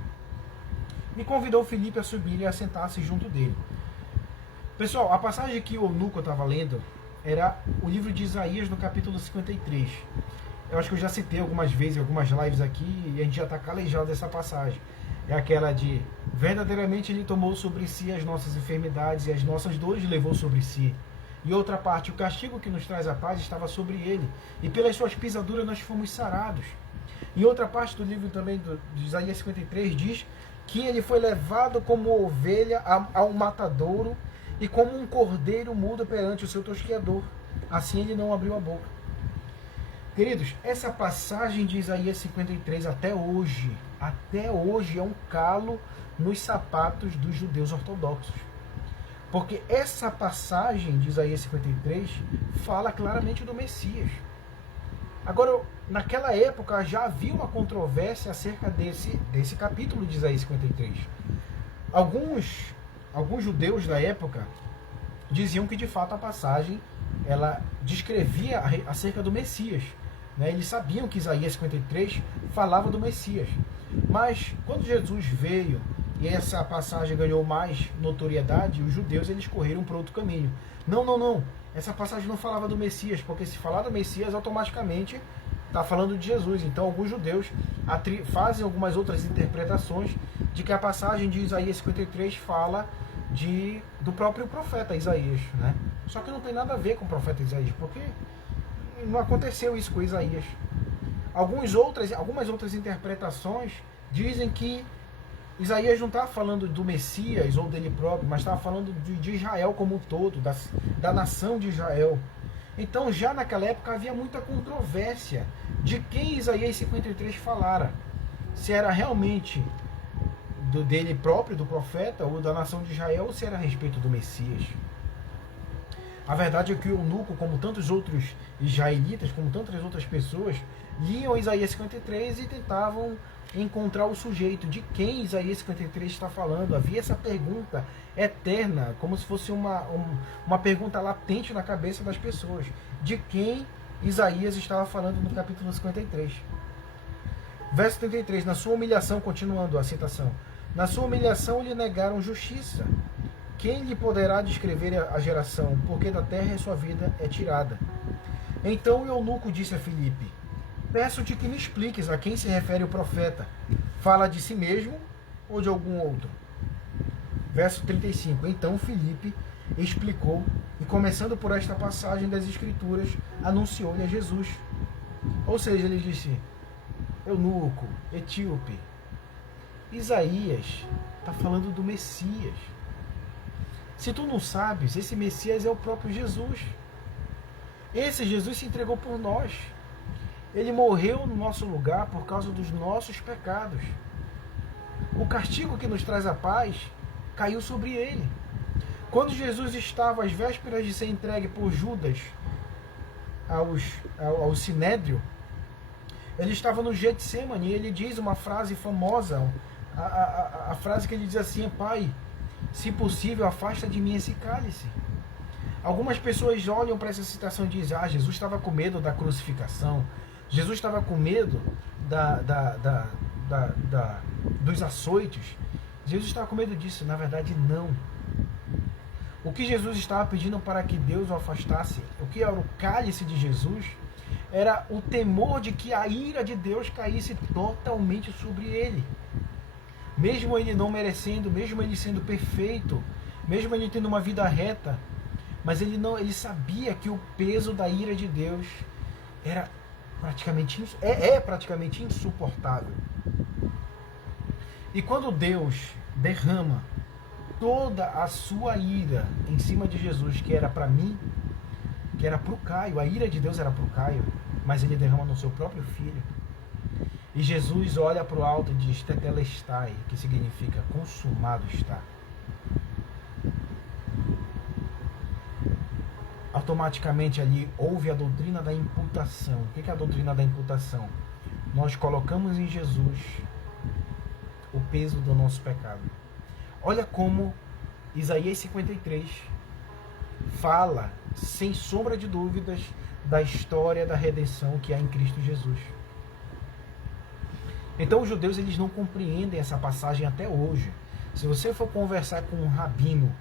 E convidou Filipe a subir e a sentar-se junto dele. Pessoal, a passagem que o eunuco estava lendo era o livro de Isaías no capítulo 53. Eu acho que eu já citei algumas vezes, algumas lives aqui, e a gente já está calejado dessa passagem. É aquela de, verdadeiramente ele tomou sobre si as nossas enfermidades e as nossas dores levou sobre si. E outra parte, o castigo que nos traz a paz estava sobre ele, e pelas suas pisaduras nós fomos sarados. Em outra parte do livro também de Isaías 53 diz que ele foi levado como ovelha ao matadouro e como um cordeiro mudo perante o seu tosqueador. Assim ele não abriu a boca. Queridos, essa passagem de Isaías 53 até hoje é um calo nos sapatos dos judeus ortodoxos. Porque essa passagem de Isaías 53 fala claramente do Messias. Agora, naquela época já havia uma controvérsia acerca desse capítulo de Isaías 53. Alguns judeus da época diziam que de fato a passagem ela descrevia acerca do Messias. Né? Eles sabiam que Isaías 53 falava do Messias. Mas quando Jesus veio e essa passagem ganhou mais notoriedade, os judeus eles correram para outro caminho. Não. Essa passagem não falava do Messias, porque se falar do Messias, automaticamente está falando de Jesus. Então alguns judeus fazem algumas outras interpretações de que a passagem de Isaías 53 fala do próprio profeta Isaías. Né? Só que não tem nada a ver com o profeta Isaías, porque não aconteceu isso com Isaías. Algumas outras interpretações dizem que Isaías não está falando do Messias ou dele próprio, mas estava falando de Israel como um todo, da nação de Israel. Então já naquela época havia muita controvérsia de quem Isaías 53 falara. Se era realmente dele próprio, do profeta, ou da nação de Israel, ou se era a respeito do Messias. A verdade é que o eunuco, como tantos outros israelitas, como tantas outras pessoas, liam Isaías 53 e tentavam encontrar o sujeito de quem Isaías 53 está falando. Havia essa pergunta eterna, como se fosse uma pergunta latente na cabeça das pessoas. De quem Isaías estava falando no capítulo 53. Verso 33, na sua humilhação, continuando a citação, na sua humilhação lhe negaram justiça. Quem lhe poderá descrever a geração? Porque da terra a sua vida é tirada. Então o eunuco disse a Filipe, peço-te que me expliques a quem se refere o profeta. Fala de si mesmo ou de algum outro? Verso 35, então Filipe explicou, e começando por esta passagem das Escrituras, anunciou-lhe a Jesus. Ou seja, ele disse, eunuco, etíope, Isaías está falando do Messias. Se tu não sabes, esse Messias é o próprio Jesus. Esse Jesus se entregou por nós. Ele morreu no nosso lugar por causa dos nossos pecados. O castigo que nos traz a paz caiu sobre ele. Quando Jesus estava às vésperas de ser entregue por Judas ao Sinédrio, ele estava no Getsemane e ele diz uma frase famosa, a frase que ele diz assim, Pai, se possível, afasta de mim esse cálice. Algumas pessoas olham para essa citação e dizem, Jesus estava com medo da crucificação, Jesus estava com medo dos açoites, Jesus estava com medo disso. Na verdade, não. O que Jesus estava pedindo para que Deus o afastasse, o que era o cálice de Jesus, era o temor de que a ira de Deus caísse totalmente sobre ele. Mesmo ele não merecendo, mesmo ele sendo perfeito, mesmo ele tendo uma vida reta, mas ele sabia que o peso da ira de Deus era praticamente insuportável. E quando Deus derrama toda a sua ira em cima de Jesus, que era para mim, que era para o Caio, a ira de Deus era para o Caio, mas ele derrama no seu próprio filho. E Jesus olha para o alto e diz, tetelestai, que significa consumado está. Automaticamente ali houve a doutrina da imputação. O que é a doutrina da imputação? Nós colocamos em Jesus o peso do nosso pecado. Olha como Isaías 53 fala, sem sombra de dúvidas, da história da redenção que há em Cristo Jesus. Então os judeus eles não compreendem essa passagem até hoje. Se você for conversar com um rabino,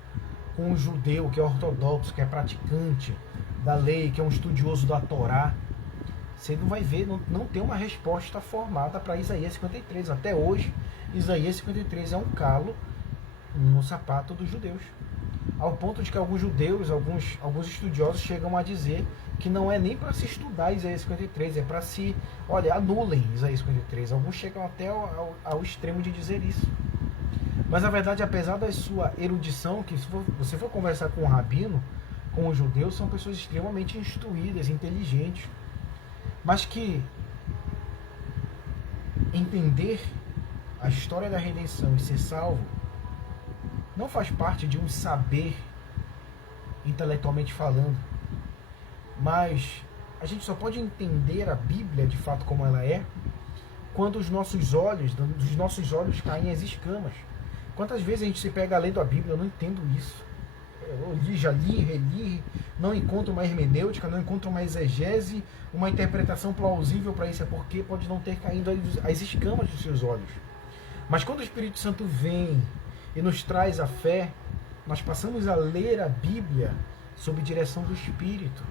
com um judeu que é ortodoxo, que é praticante da lei, que é um estudioso da Torá, você não vai ver, não tem uma resposta formada para Isaías 53. Até hoje, Isaías 53 é um calo no sapato dos judeus. Ao ponto de que alguns judeus, alguns estudiosos chegam a dizer que não é nem para se estudar Isaías 53, é para se, anulem Isaías 53. Alguns chegam até ao extremo de dizer isso. Mas a verdade, apesar da sua erudição, que se você for conversar com um rabino, com os judeus, são pessoas extremamente instruídas, inteligentes, mas que entender a história da redenção e ser salvo não faz parte de um saber intelectualmente falando, mas a gente só pode entender a Bíblia de fato como ela é quando dos nossos olhos caem as escamas. Quantas vezes a gente se pega lendo a Bíblia, eu não entendo isso. Eu já li, reli, não encontro uma hermenêutica, não encontro uma exegese, uma interpretação plausível para isso, é porque pode não ter caído as escamas dos seus olhos. Mas quando o Espírito Santo vem e nos traz a fé, nós passamos a ler a Bíblia sob direção do Espírito.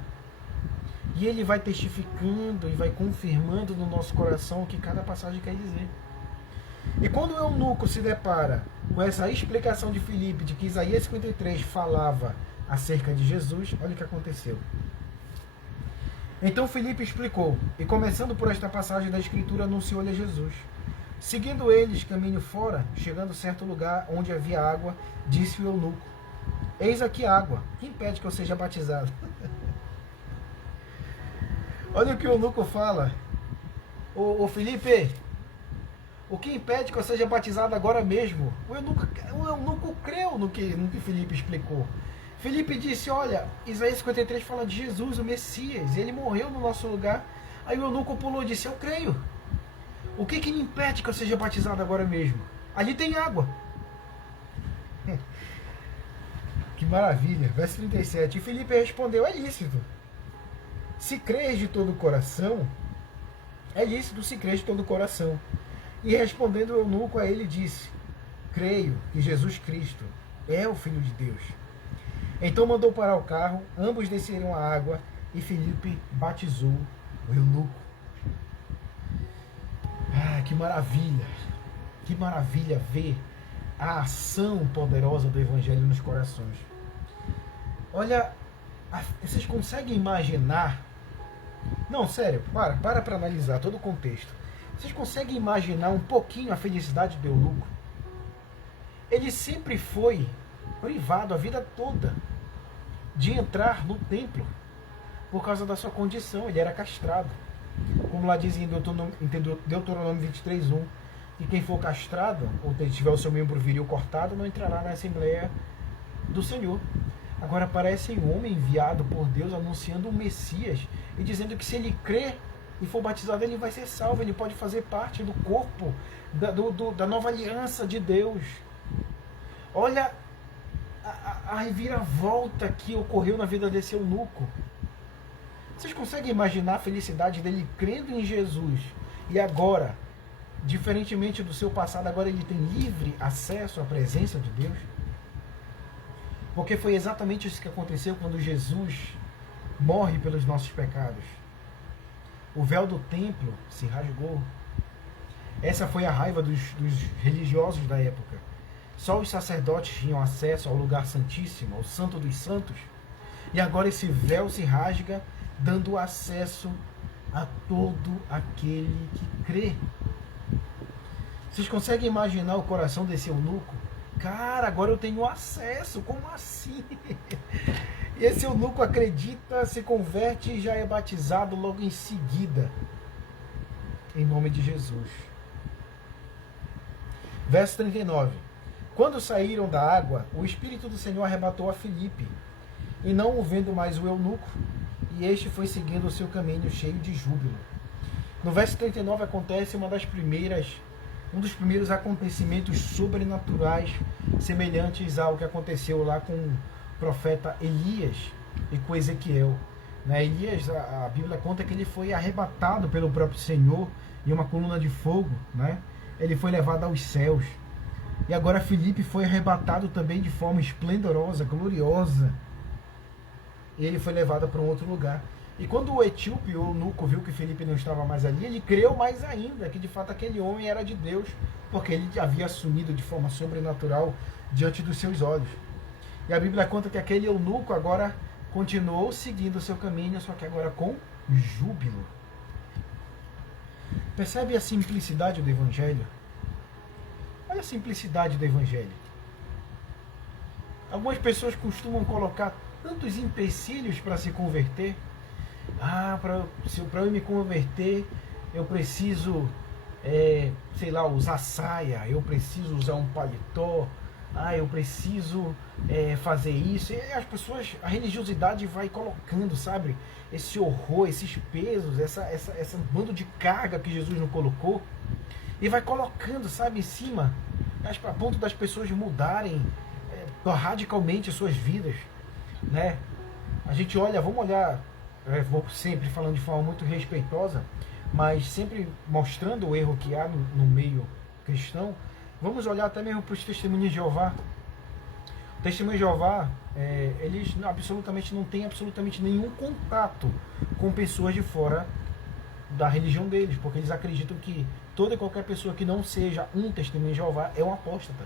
E ele vai testificando e vai confirmando no nosso coração o que cada passagem quer dizer. E quando o eunuco se depara com essa explicação de Filipe de que Isaías 53 falava acerca de Jesus, olha o que aconteceu. Então Filipe explicou, e começando por esta passagem da Escritura, anunciou-lhe a Jesus. Seguindo eles caminho fora, chegando a certo lugar onde havia água, disse o eunuco, eis aqui água, que impede que eu seja batizado? Olha o que o eunuco fala. Ô Filipe, O que impede que eu seja batizado agora mesmo? O eunuco creu no que Filipe explicou. Filipe disse, olha, Isaías 53 fala de Jesus, o Messias, ele morreu no nosso lugar. Aí o eunuco pulou e disse, eu creio. O que me impede que eu seja batizado agora mesmo? Ali tem água. Que maravilha. Verso 37. E Filipe respondeu, é lícito. Se crês de todo o coração, é lícito se crês de todo o coração. E respondendo o eunuco a ele disse, creio que Jesus Cristo é o Filho de Deus. Então mandou parar o carro, ambos desceram a água e Filipe batizou o eunuco. Ah, que maravilha! Que maravilha ver a ação poderosa do Evangelho nos corações. Olha, vocês conseguem imaginar? Não, sério, para analisar todo o contexto. Vocês conseguem imaginar um pouquinho a felicidade do eunuco? Ele sempre foi privado a vida toda de entrar no templo por causa da sua condição. Ele era castrado. Como lá diz em Deuteronômio 23:1, que quem for castrado ou tiver o seu membro viril cortado não entrará na Assembleia do Senhor. Agora aparece um homem enviado por Deus anunciando o Messias e dizendo que se ele crer e for batizado ele vai ser salvo, ele pode fazer parte do corpo da nova aliança de Deus. Olha a reviravolta que ocorreu na vida desse eunuco. Vocês conseguem imaginar a felicidade dele crendo em Jesus e agora, diferentemente do seu passado, agora ele tem livre acesso à presença de Deus? Porque foi exatamente isso que aconteceu quando Jesus morre pelos nossos pecados. O véu do templo se rasgou. Essa foi a raiva dos religiosos da época. Só os sacerdotes tinham acesso ao lugar santíssimo, ao santo dos santos. E agora esse véu se rasga, dando acesso a todo aquele que crê. Vocês conseguem imaginar o coração desse eunuco? Cara, agora eu tenho acesso, como assim? E esse eunuco acredita, se converte e já é batizado logo em seguida, em nome de Jesus. Verso 39. Quando saíram da água, o Espírito do Senhor arrebatou a Filipe, e não o vendo mais o eunuco, e este foi seguindo o seu caminho cheio de júbilo. No verso 39 acontece um dos primeiros acontecimentos sobrenaturais, semelhantes ao que aconteceu lá com o profeta Elias e com Ezequiel. Elias, a Bíblia conta que ele foi arrebatado pelo próprio Senhor em uma coluna de fogo, Ele foi levado aos céus. E agora Filipe foi arrebatado também de forma esplendorosa, gloriosa. E ele foi levado para um outro lugar. E quando o etíope, o eunuco, viu que Filipe não estava mais ali, ele creu mais ainda que de fato aquele homem era de Deus, porque ele havia assumido de forma sobrenatural diante dos seus olhos. E a Bíblia conta que aquele eunuco agora continuou seguindo o seu caminho, só que agora com júbilo. Percebe a simplicidade do Evangelho? Olha a simplicidade do Evangelho. Algumas pessoas costumam colocar tantos empecilhos para se converter. Para eu me converter, eu preciso, usar saia, eu preciso usar um paletó, eu preciso fazer isso. E as pessoas, a religiosidade vai colocando, sabe, esse horror, esses pesos, essa bando de carga que Jesus não colocou, e vai colocando, sabe, em cima, a ponto das pessoas mudarem radicalmente as suas vidas, A gente vamos olhar, vou sempre falando de forma muito respeitosa, mas sempre mostrando o erro que há no meio cristão. Vamos olhar até mesmo para os testemunhos de Jeová. O testemunho de Jeová, eles não têm absolutamente nenhum contato com pessoas de fora da religião deles, porque eles acreditam que toda e qualquer pessoa que não seja um testemunho de Jeová é um apóstata.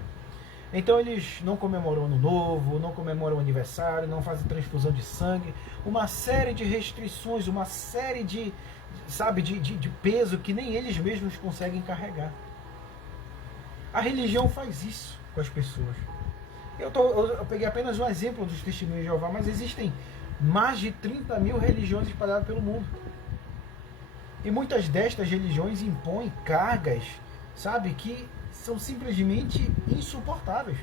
Então eles não comemoram o Ano Novo, não comemoram o aniversário, não fazem transfusão de sangue, uma série de restrições, uma série de peso que nem eles mesmos conseguem carregar. A religião faz isso com as pessoas. Eu peguei apenas um exemplo dos testemunhos de Jeová, mas existem mais de 30 mil religiões espalhadas pelo mundo. E muitas destas religiões impõem cargas, sabe, que são simplesmente insuportáveis.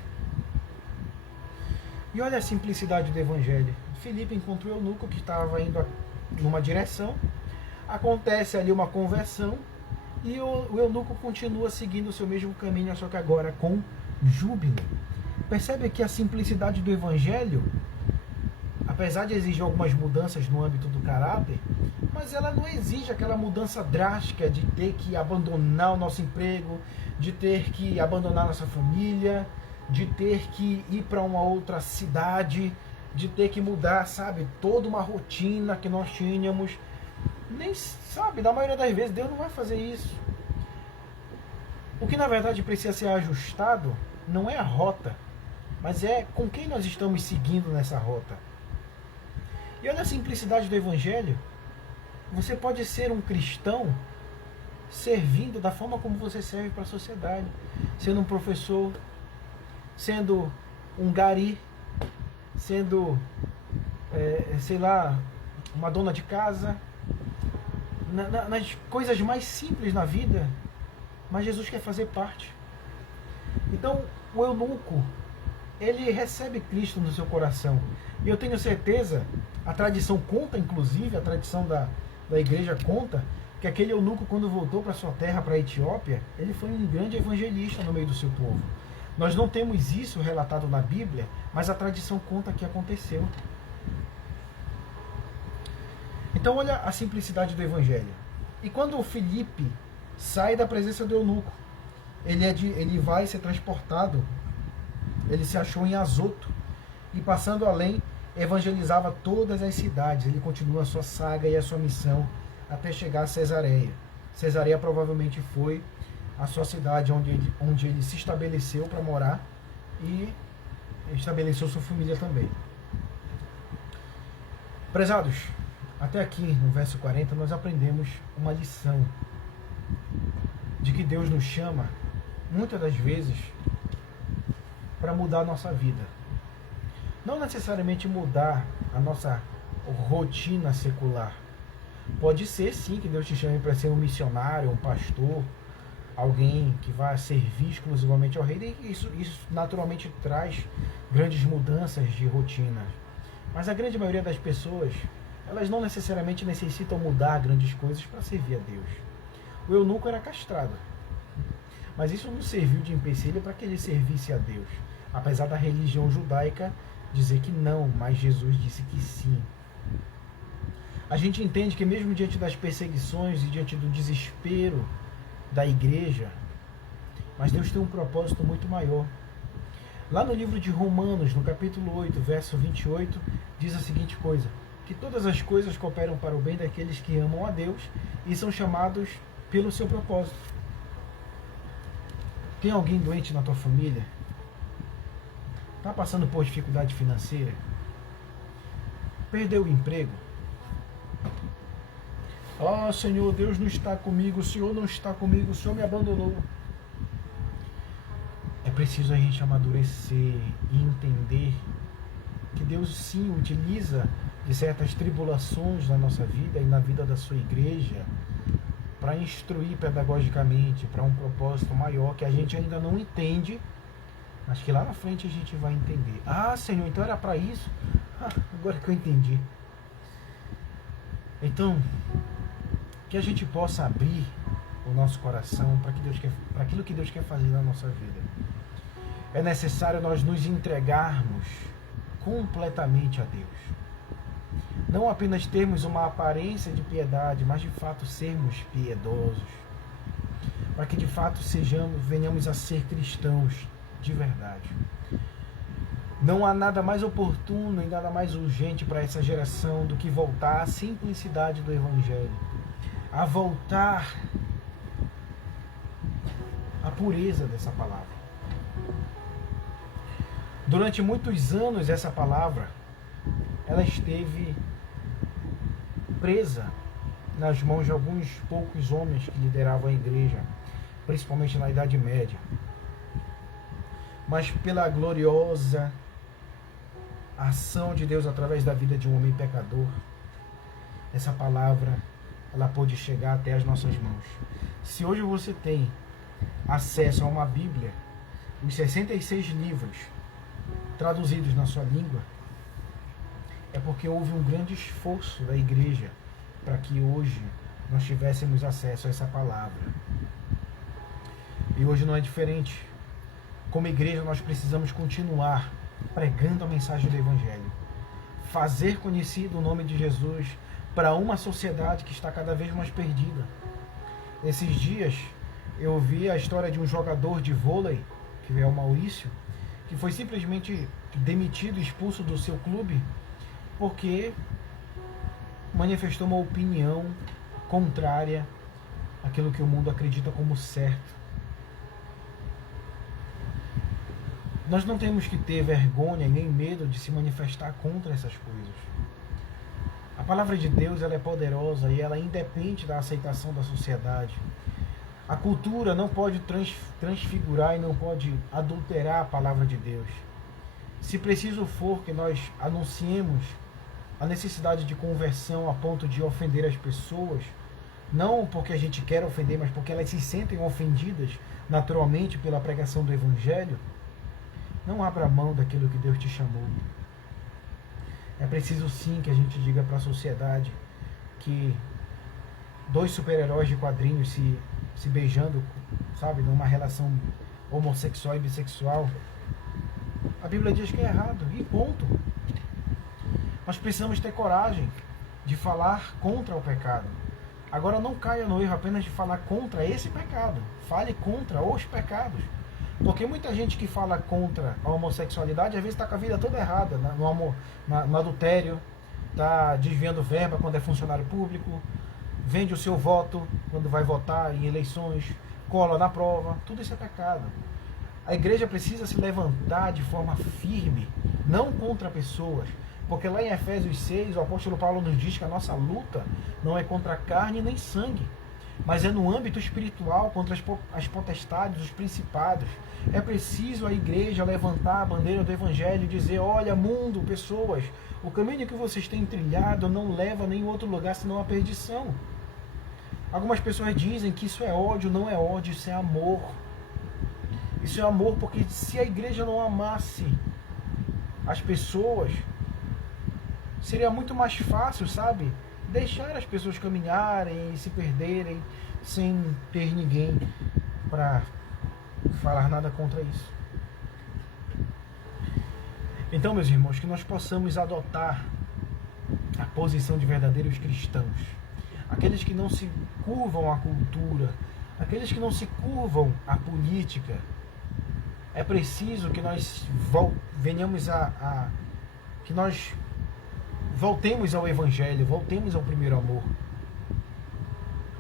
E olha a simplicidade do evangelho. Filipe encontrou o eunuco que estava indo numa direção, acontece ali uma conversão, e o eunuco continua seguindo o seu mesmo caminho, só que agora com júbilo. Percebe que a simplicidade do evangelho, apesar de exigir algumas mudanças no âmbito do caráter, mas ela não exige aquela mudança drástica de ter que abandonar o nosso emprego, de ter que abandonar nossa família, de ter que ir para uma outra cidade, de ter que mudar, sabe, toda uma rotina que nós tínhamos. Nem, sabe, na maioria das vezes Deus não vai fazer isso. O que na verdade precisa ser ajustado não é a rota, mas é com quem nós estamos seguindo nessa rota. E olha a simplicidade do evangelho. Você pode ser um cristão servindo da forma como você serve para a sociedade, sendo um professor, sendo um gari, sendo, sei lá, uma dona de casa, nas coisas mais simples na vida, mas Jesus quer fazer parte. Então, o eunuco, ele recebe Cristo no seu coração. E eu tenho certeza, a tradição conta, inclusive, a tradição da igreja conta, que aquele eunuco, quando voltou para sua terra, para a Etiópia, ele foi um grande evangelista no meio do seu povo. Nós não temos isso relatado na Bíblia, mas a tradição conta que aconteceu. Então olha a simplicidade do evangelho. E quando o Filipe sai da presença do eunuco, ele vai ser transportado, ele se achou em Azoto, e passando além, evangelizava todas as cidades. Ele continua a sua saga e a sua missão até chegar a Cesareia. Cesareia provavelmente foi a sua cidade onde ele se estabeleceu para morar e estabeleceu sua família também. Prezados, até aqui no verso 40 nós aprendemos uma lição de que Deus nos chama muitas das vezes para mudar a nossa vida. Não necessariamente mudar a nossa rotina secular. Pode ser sim que Deus te chame para ser um missionário, um pastor, alguém que vai servir exclusivamente ao rei, e isso naturalmente traz grandes mudanças de rotina. Mas a grande maioria das pessoas, elas não necessariamente necessitam mudar grandes coisas para servir a Deus. O eunuco era castrado, mas isso não serviu de empecilho para que ele servisse a Deus, apesar da religião judaica dizer que não, mas Jesus disse que sim. A gente entende que mesmo diante das perseguições e diante do desespero da igreja, mas Deus tem um propósito muito maior. Lá no livro de Romanos, no capítulo 8, verso 28, diz a seguinte coisa: que todas as coisas cooperam para o bem daqueles que amam a Deus e são chamados pelo seu propósito. Tem alguém doente na tua família? Está passando por dificuldade financeira? Perdeu o emprego? Oh Senhor, Deus não está comigo, o Senhor não está comigo, o Senhor me abandonou. É preciso a gente amadurecer e entender que Deus sim utiliza de certas tribulações na nossa vida e na vida da sua igreja para instruir pedagogicamente para um propósito maior que a gente ainda não entende, mas que lá na frente a gente vai entender. Ah, Senhor, então era para isso? Agora que eu entendi. Então, que a gente possa abrir o nosso coração para aquilo que Deus quer fazer na nossa vida. É necessário nós nos entregarmos completamente a Deus. Não apenas termos uma aparência de piedade, mas de fato sermos piedosos. Para que de fato venhamos a ser cristãos de verdade. Não há nada mais oportuno e nada mais urgente para essa geração do que voltar à simplicidade do Evangelho. A voltar à pureza dessa palavra. Durante muitos anos essa palavra, ela esteve presa nas mãos de alguns poucos homens que lideravam a igreja, principalmente na Idade Média. Mas pela gloriosa ação de Deus através da vida de um homem pecador, essa palavra ela pôde chegar até as nossas mãos. Se hoje você tem acesso a uma Bíblia, os 66 livros traduzidos na sua língua, é porque houve um grande esforço da igreja para que hoje nós tivéssemos acesso a essa palavra. E hoje não é diferente. Como igreja, nós precisamos continuar pregando a mensagem do Evangelho, fazer conhecido o nome de Jesus para uma sociedade que está cada vez mais perdida. Esses dias eu ouvi a história de um jogador de vôlei, que é o Maurício, que foi simplesmente demitido, expulso do seu clube, porque manifestou uma opinião contrária àquilo que o mundo acredita como certo. Nós não temos que ter vergonha e nem medo de se manifestar contra essas coisas. A palavra de Deus, ela é poderosa e ela independe da aceitação da sociedade. A cultura não pode transfigurar e não pode adulterar a palavra de Deus. Se preciso for que nós anunciemos a necessidade de conversão a ponto de ofender as pessoas, não porque a gente quer ofender, mas porque elas se sentem ofendidas naturalmente pela pregação do Evangelho, não abra mão daquilo que Deus te chamou. É preciso sim que a gente diga para a sociedade que dois super-heróis de quadrinhos se beijando, sabe, numa relação homossexual e bissexual, a Bíblia diz que é errado, e ponto. Nós precisamos ter coragem de falar contra o pecado. Agora não caia no erro apenas de falar contra esse pecado. Fale contra os pecados. Porque muita gente que fala contra a homossexualidade, às vezes está com a vida toda errada, no adultério, está desviando verba quando é funcionário público, vende o seu voto quando vai votar em eleições, cola na prova, tudo isso é pecado. A igreja precisa se levantar de forma firme, não contra pessoas, porque lá em Efésios 6, o apóstolo Paulo nos diz que a nossa luta não é contra a carne nem sangue, mas é no âmbito espiritual, contra as potestades, os principados. É preciso a igreja levantar a bandeira do Evangelho e dizer: olha, mundo, pessoas, o caminho que vocês têm trilhado não leva a nenhum outro lugar senão a perdição. Algumas pessoas dizem que isso é ódio. Não é ódio, isso é amor. Isso é amor, porque se a igreja não amasse as pessoas, seria muito mais fácil, sabe? Deixar as pessoas caminharem e se perderem sem ter ninguém para falar nada contra isso. Então, meus irmãos, que nós possamos adotar a posição de verdadeiros cristãos, aqueles que não se curvam à cultura, aqueles que não se curvam à política. É preciso que nós que nós voltemos ao Evangelho, voltemos ao primeiro amor.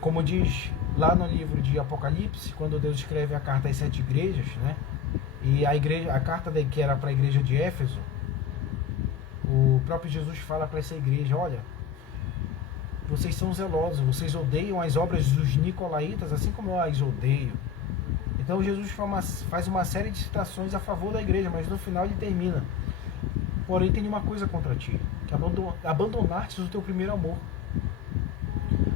Como diz lá no livro de Apocalipse, quando Deus escreve a carta às 7 igrejas, né? E a carta que era para a igreja de Éfeso, o próprio Jesus fala para essa igreja: olha, vocês são zelosos, vocês odeiam as obras dos nicolaítas, assim como eu as odeio. Então Jesus faz uma série de citações a favor da igreja, mas no final ele termina: porém tem uma coisa contra ti, que abandonaste o teu primeiro amor.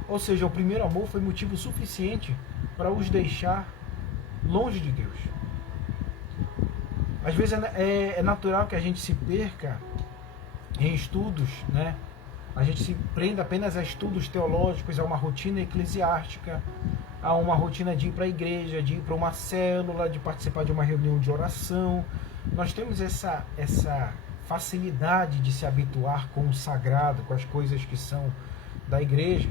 Ou seja, o primeiro amor foi motivo suficiente para os deixar longe de Deus. Às vezes é natural que a gente se perca em estudos, né? A gente se prenda apenas a estudos teológicos, a uma rotina eclesiástica, a uma rotina de ir para a igreja, de ir para uma célula, de participar de uma reunião de oração. Nós temos essa facilidade de se habituar com o sagrado, com as coisas que são da igreja.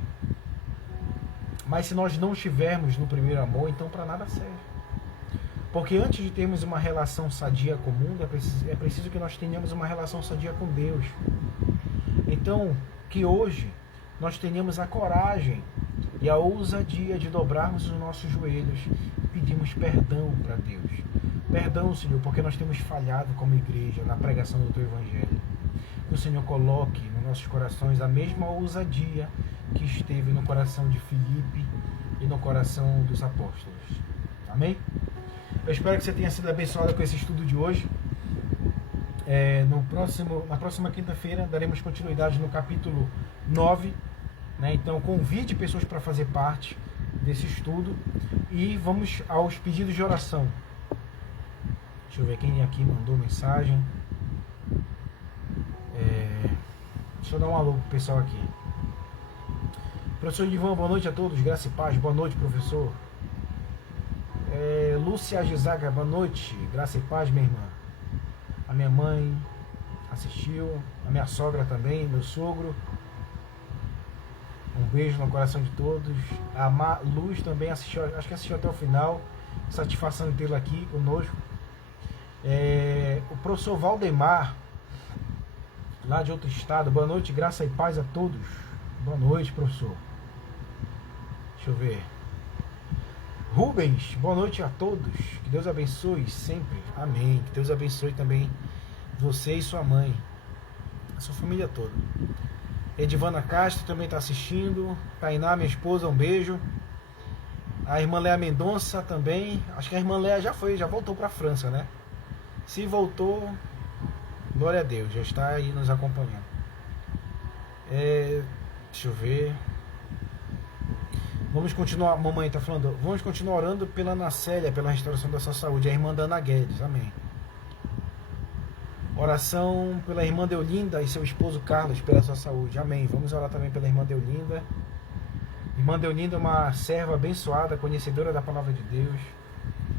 Mas se nós não estivermos no primeiro amor, então para nada serve. Porque antes de termos uma relação sadia com o mundo, é preciso que nós tenhamos uma relação sadia com Deus. Então, que hoje nós tenhamos a coragem e a ousadia de dobrarmos os nossos joelhos e pedirmos perdão para Deus. Perdão, Senhor, porque nós temos falhado como igreja na pregação do Teu Evangelho. Que o Senhor coloque nos nossos corações a mesma ousadia que esteve no coração de Filipe e no coração dos apóstolos. Amém? Eu espero que você tenha sido abençoado com esse estudo de hoje. Na próxima quinta-feira daremos continuidade no capítulo 9. Né? Então convide pessoas para fazer parte. desse estudo e vamos aos pedidos de oração. Deixa eu ver quem aqui mandou mensagem. Deixa eu dar um alô pro pessoal aqui. Professor Ivan, boa noite a todos, graça e paz. Boa noite, professor. Lúcia Gizaga, boa noite, graça e paz, minha irmã. A minha mãe assistiu, a minha sogra também, meu sogro. Um beijo no coração de todos. A Luz também assistiu, acho que assistiu até o final. Satisfação em tê-la aqui conosco. O professor Valdemar, lá de outro estado, boa noite, graça e paz a todos. Boa noite, professor. Deixa eu ver. Rubens, boa noite a todos. Que Deus abençoe sempre. Amém. Que Deus abençoe também você e sua mãe, a sua família toda. Edivana Castro também está assistindo. Tainá, minha esposa, um beijo. A irmã Léa Mendonça também. Acho que a irmã Léa já voltou para a França, né? Se voltou, glória a Deus, já está aí nos acompanhando. Deixa eu ver. Vamos continuar, mamãe está falando, vamos continuar orando pela Ana Célia, pela restauração da sua saúde. A irmã da Ana Guedes, amém. Oração pela irmã Deolinda e seu esposo Carlos, pela sua saúde, amém. Vamos orar também pela irmã Deolinda. Irmã Deolinda é uma serva abençoada, conhecedora da palavra de Deus,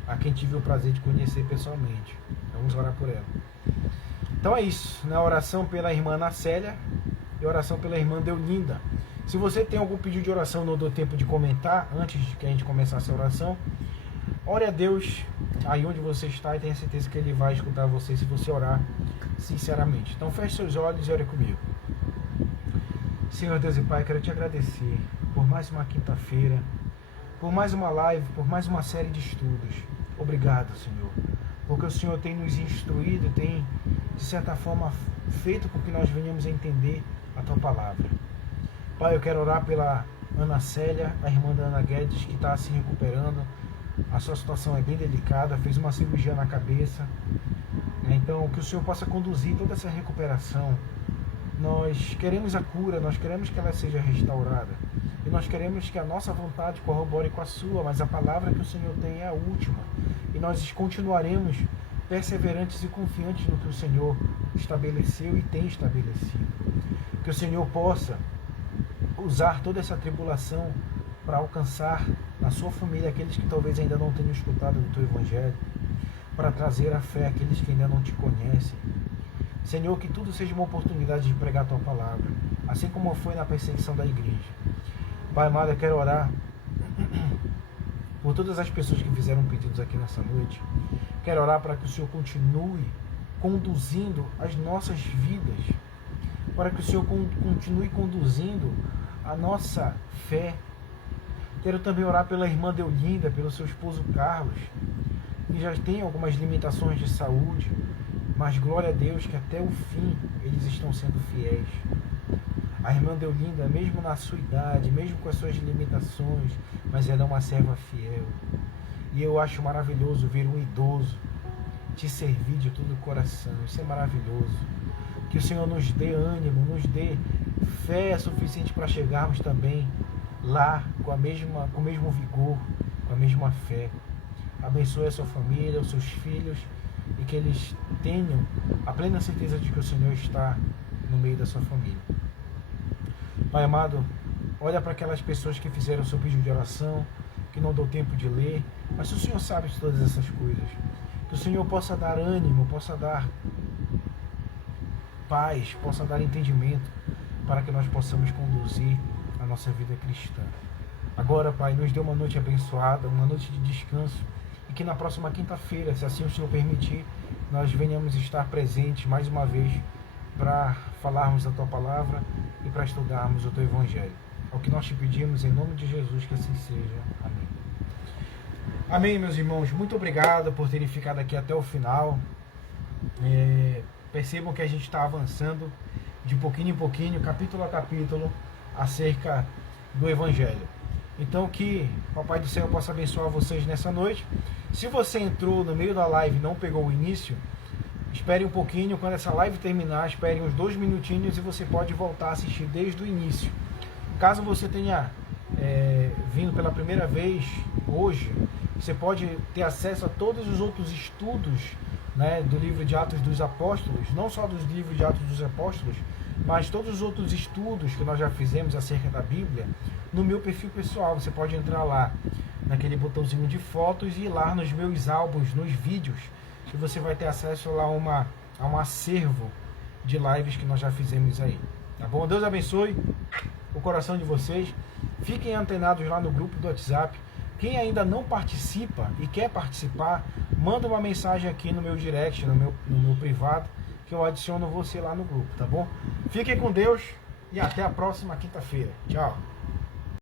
a quem tive o prazer de conhecer pessoalmente. Vamos orar por ela. Então é isso, na oração pela irmã Ana Célia e oração pela irmã Deolinda. Se você tem algum pedido de oração, não dou tempo de comentar antes de que a gente comece essa oração, ore a Deus aí onde você está e tenha certeza que Ele vai escutar você se você orar sinceramente. Então feche seus olhos e ore comigo. Senhor Deus e Pai, quero te agradecer por mais uma quinta-feira, por mais uma live, por mais uma série de estudos. Obrigado, Senhor, porque o Senhor tem nos instruído, tem de certa forma feito com que nós venhamos a entender a Tua Palavra. Pai, eu quero orar pela Ana Célia, a irmã da Ana Guedes, que está se recuperando. A sua situação é bem delicada, fez uma cirurgia na cabeça. Então, que o Senhor possa conduzir toda essa recuperação. Nós queremos a cura, nós queremos que ela seja restaurada. E nós queremos que a nossa vontade corrobore com a sua, mas a palavra que o Senhor tem é a última. E nós continuaremos perseverantes e confiantes no que o Senhor estabeleceu e tem estabelecido. Que o Senhor possa usar toda essa tribulação para alcançar na sua família aqueles que talvez ainda não tenham escutado do Teu Evangelho, para trazer a fé àqueles que ainda não Te conhecem. Senhor, que tudo seja uma oportunidade de pregar a Tua Palavra, assim como foi na perseguição da igreja. Pai amado, eu quero orar por todas as pessoas que fizeram pedidos aqui nessa noite. Quero orar para que o Senhor continue conduzindo as nossas vidas, para que o Senhor continue conduzindo a nossa fé. Quero também orar pela irmã Deolinda, pelo seu esposo Carlos, que já tem algumas limitações de saúde, mas glória a Deus que até o fim eles estão sendo fiéis. A irmã Deolinda, mesmo na sua idade, mesmo com as suas limitações, mas ela é uma serva fiel. E eu acho maravilhoso ver um idoso te servir de todo o coração. Isso é maravilhoso. Que o Senhor nos dê ânimo, nos dê fé suficiente para chegarmos também lá com o mesmo vigor, com a mesma fé. Abençoe a sua família, os seus filhos, e que eles tenham a plena certeza de que o Senhor está no meio da sua família. Pai amado, olha para aquelas pessoas que fizeram o seu pedido de oração, que não deu tempo de ler, mas o Senhor sabe de todas essas coisas. Que o Senhor possa dar ânimo, possa dar paz, possa dar entendimento, para que nós possamos conduzir a nossa vida cristã. Agora, Pai, nos dê uma noite abençoada, uma noite de descanso, e que na próxima quinta-feira, se assim o Senhor permitir, nós venhamos estar presentes mais uma vez para falarmos da Tua Palavra e para estudarmos o Teu Evangelho. É o que nós te pedimos em nome de Jesus, que assim seja. Amém. Amém, meus irmãos. Muito obrigado por terem ficado aqui até o final. Percebam que a gente está avançando de pouquinho em pouquinho, capítulo a capítulo, acerca do Evangelho. Então que o Papai do Céu possa abençoar vocês nessa noite. Se você entrou no meio da live e não pegou o início, espere um pouquinho, quando essa live terminar, espere uns 2 minutinhos e você pode voltar a assistir desde o início. Caso você tenha vindo pela primeira vez hoje, você pode ter acesso a todos os outros estudos, né, do livro de Atos dos Apóstolos, não só dos livros de Atos dos Apóstolos, mas todos os outros estudos que nós já fizemos acerca da Bíblia no meu perfil pessoal. Você pode entrar lá naquele botãozinho de fotos e ir lá nos meus álbuns, nos vídeos, que você vai ter acesso lá a um acervo de lives que nós já fizemos aí. Tá bom? Deus abençoe o coração de vocês. Fiquem antenados lá no grupo do WhatsApp. Quem ainda não participa e quer participar, manda uma mensagem aqui no meu direct, no meu privado, que eu adiciono você lá no grupo, tá bom? Fiquem com Deus e até a próxima quinta-feira. Tchau!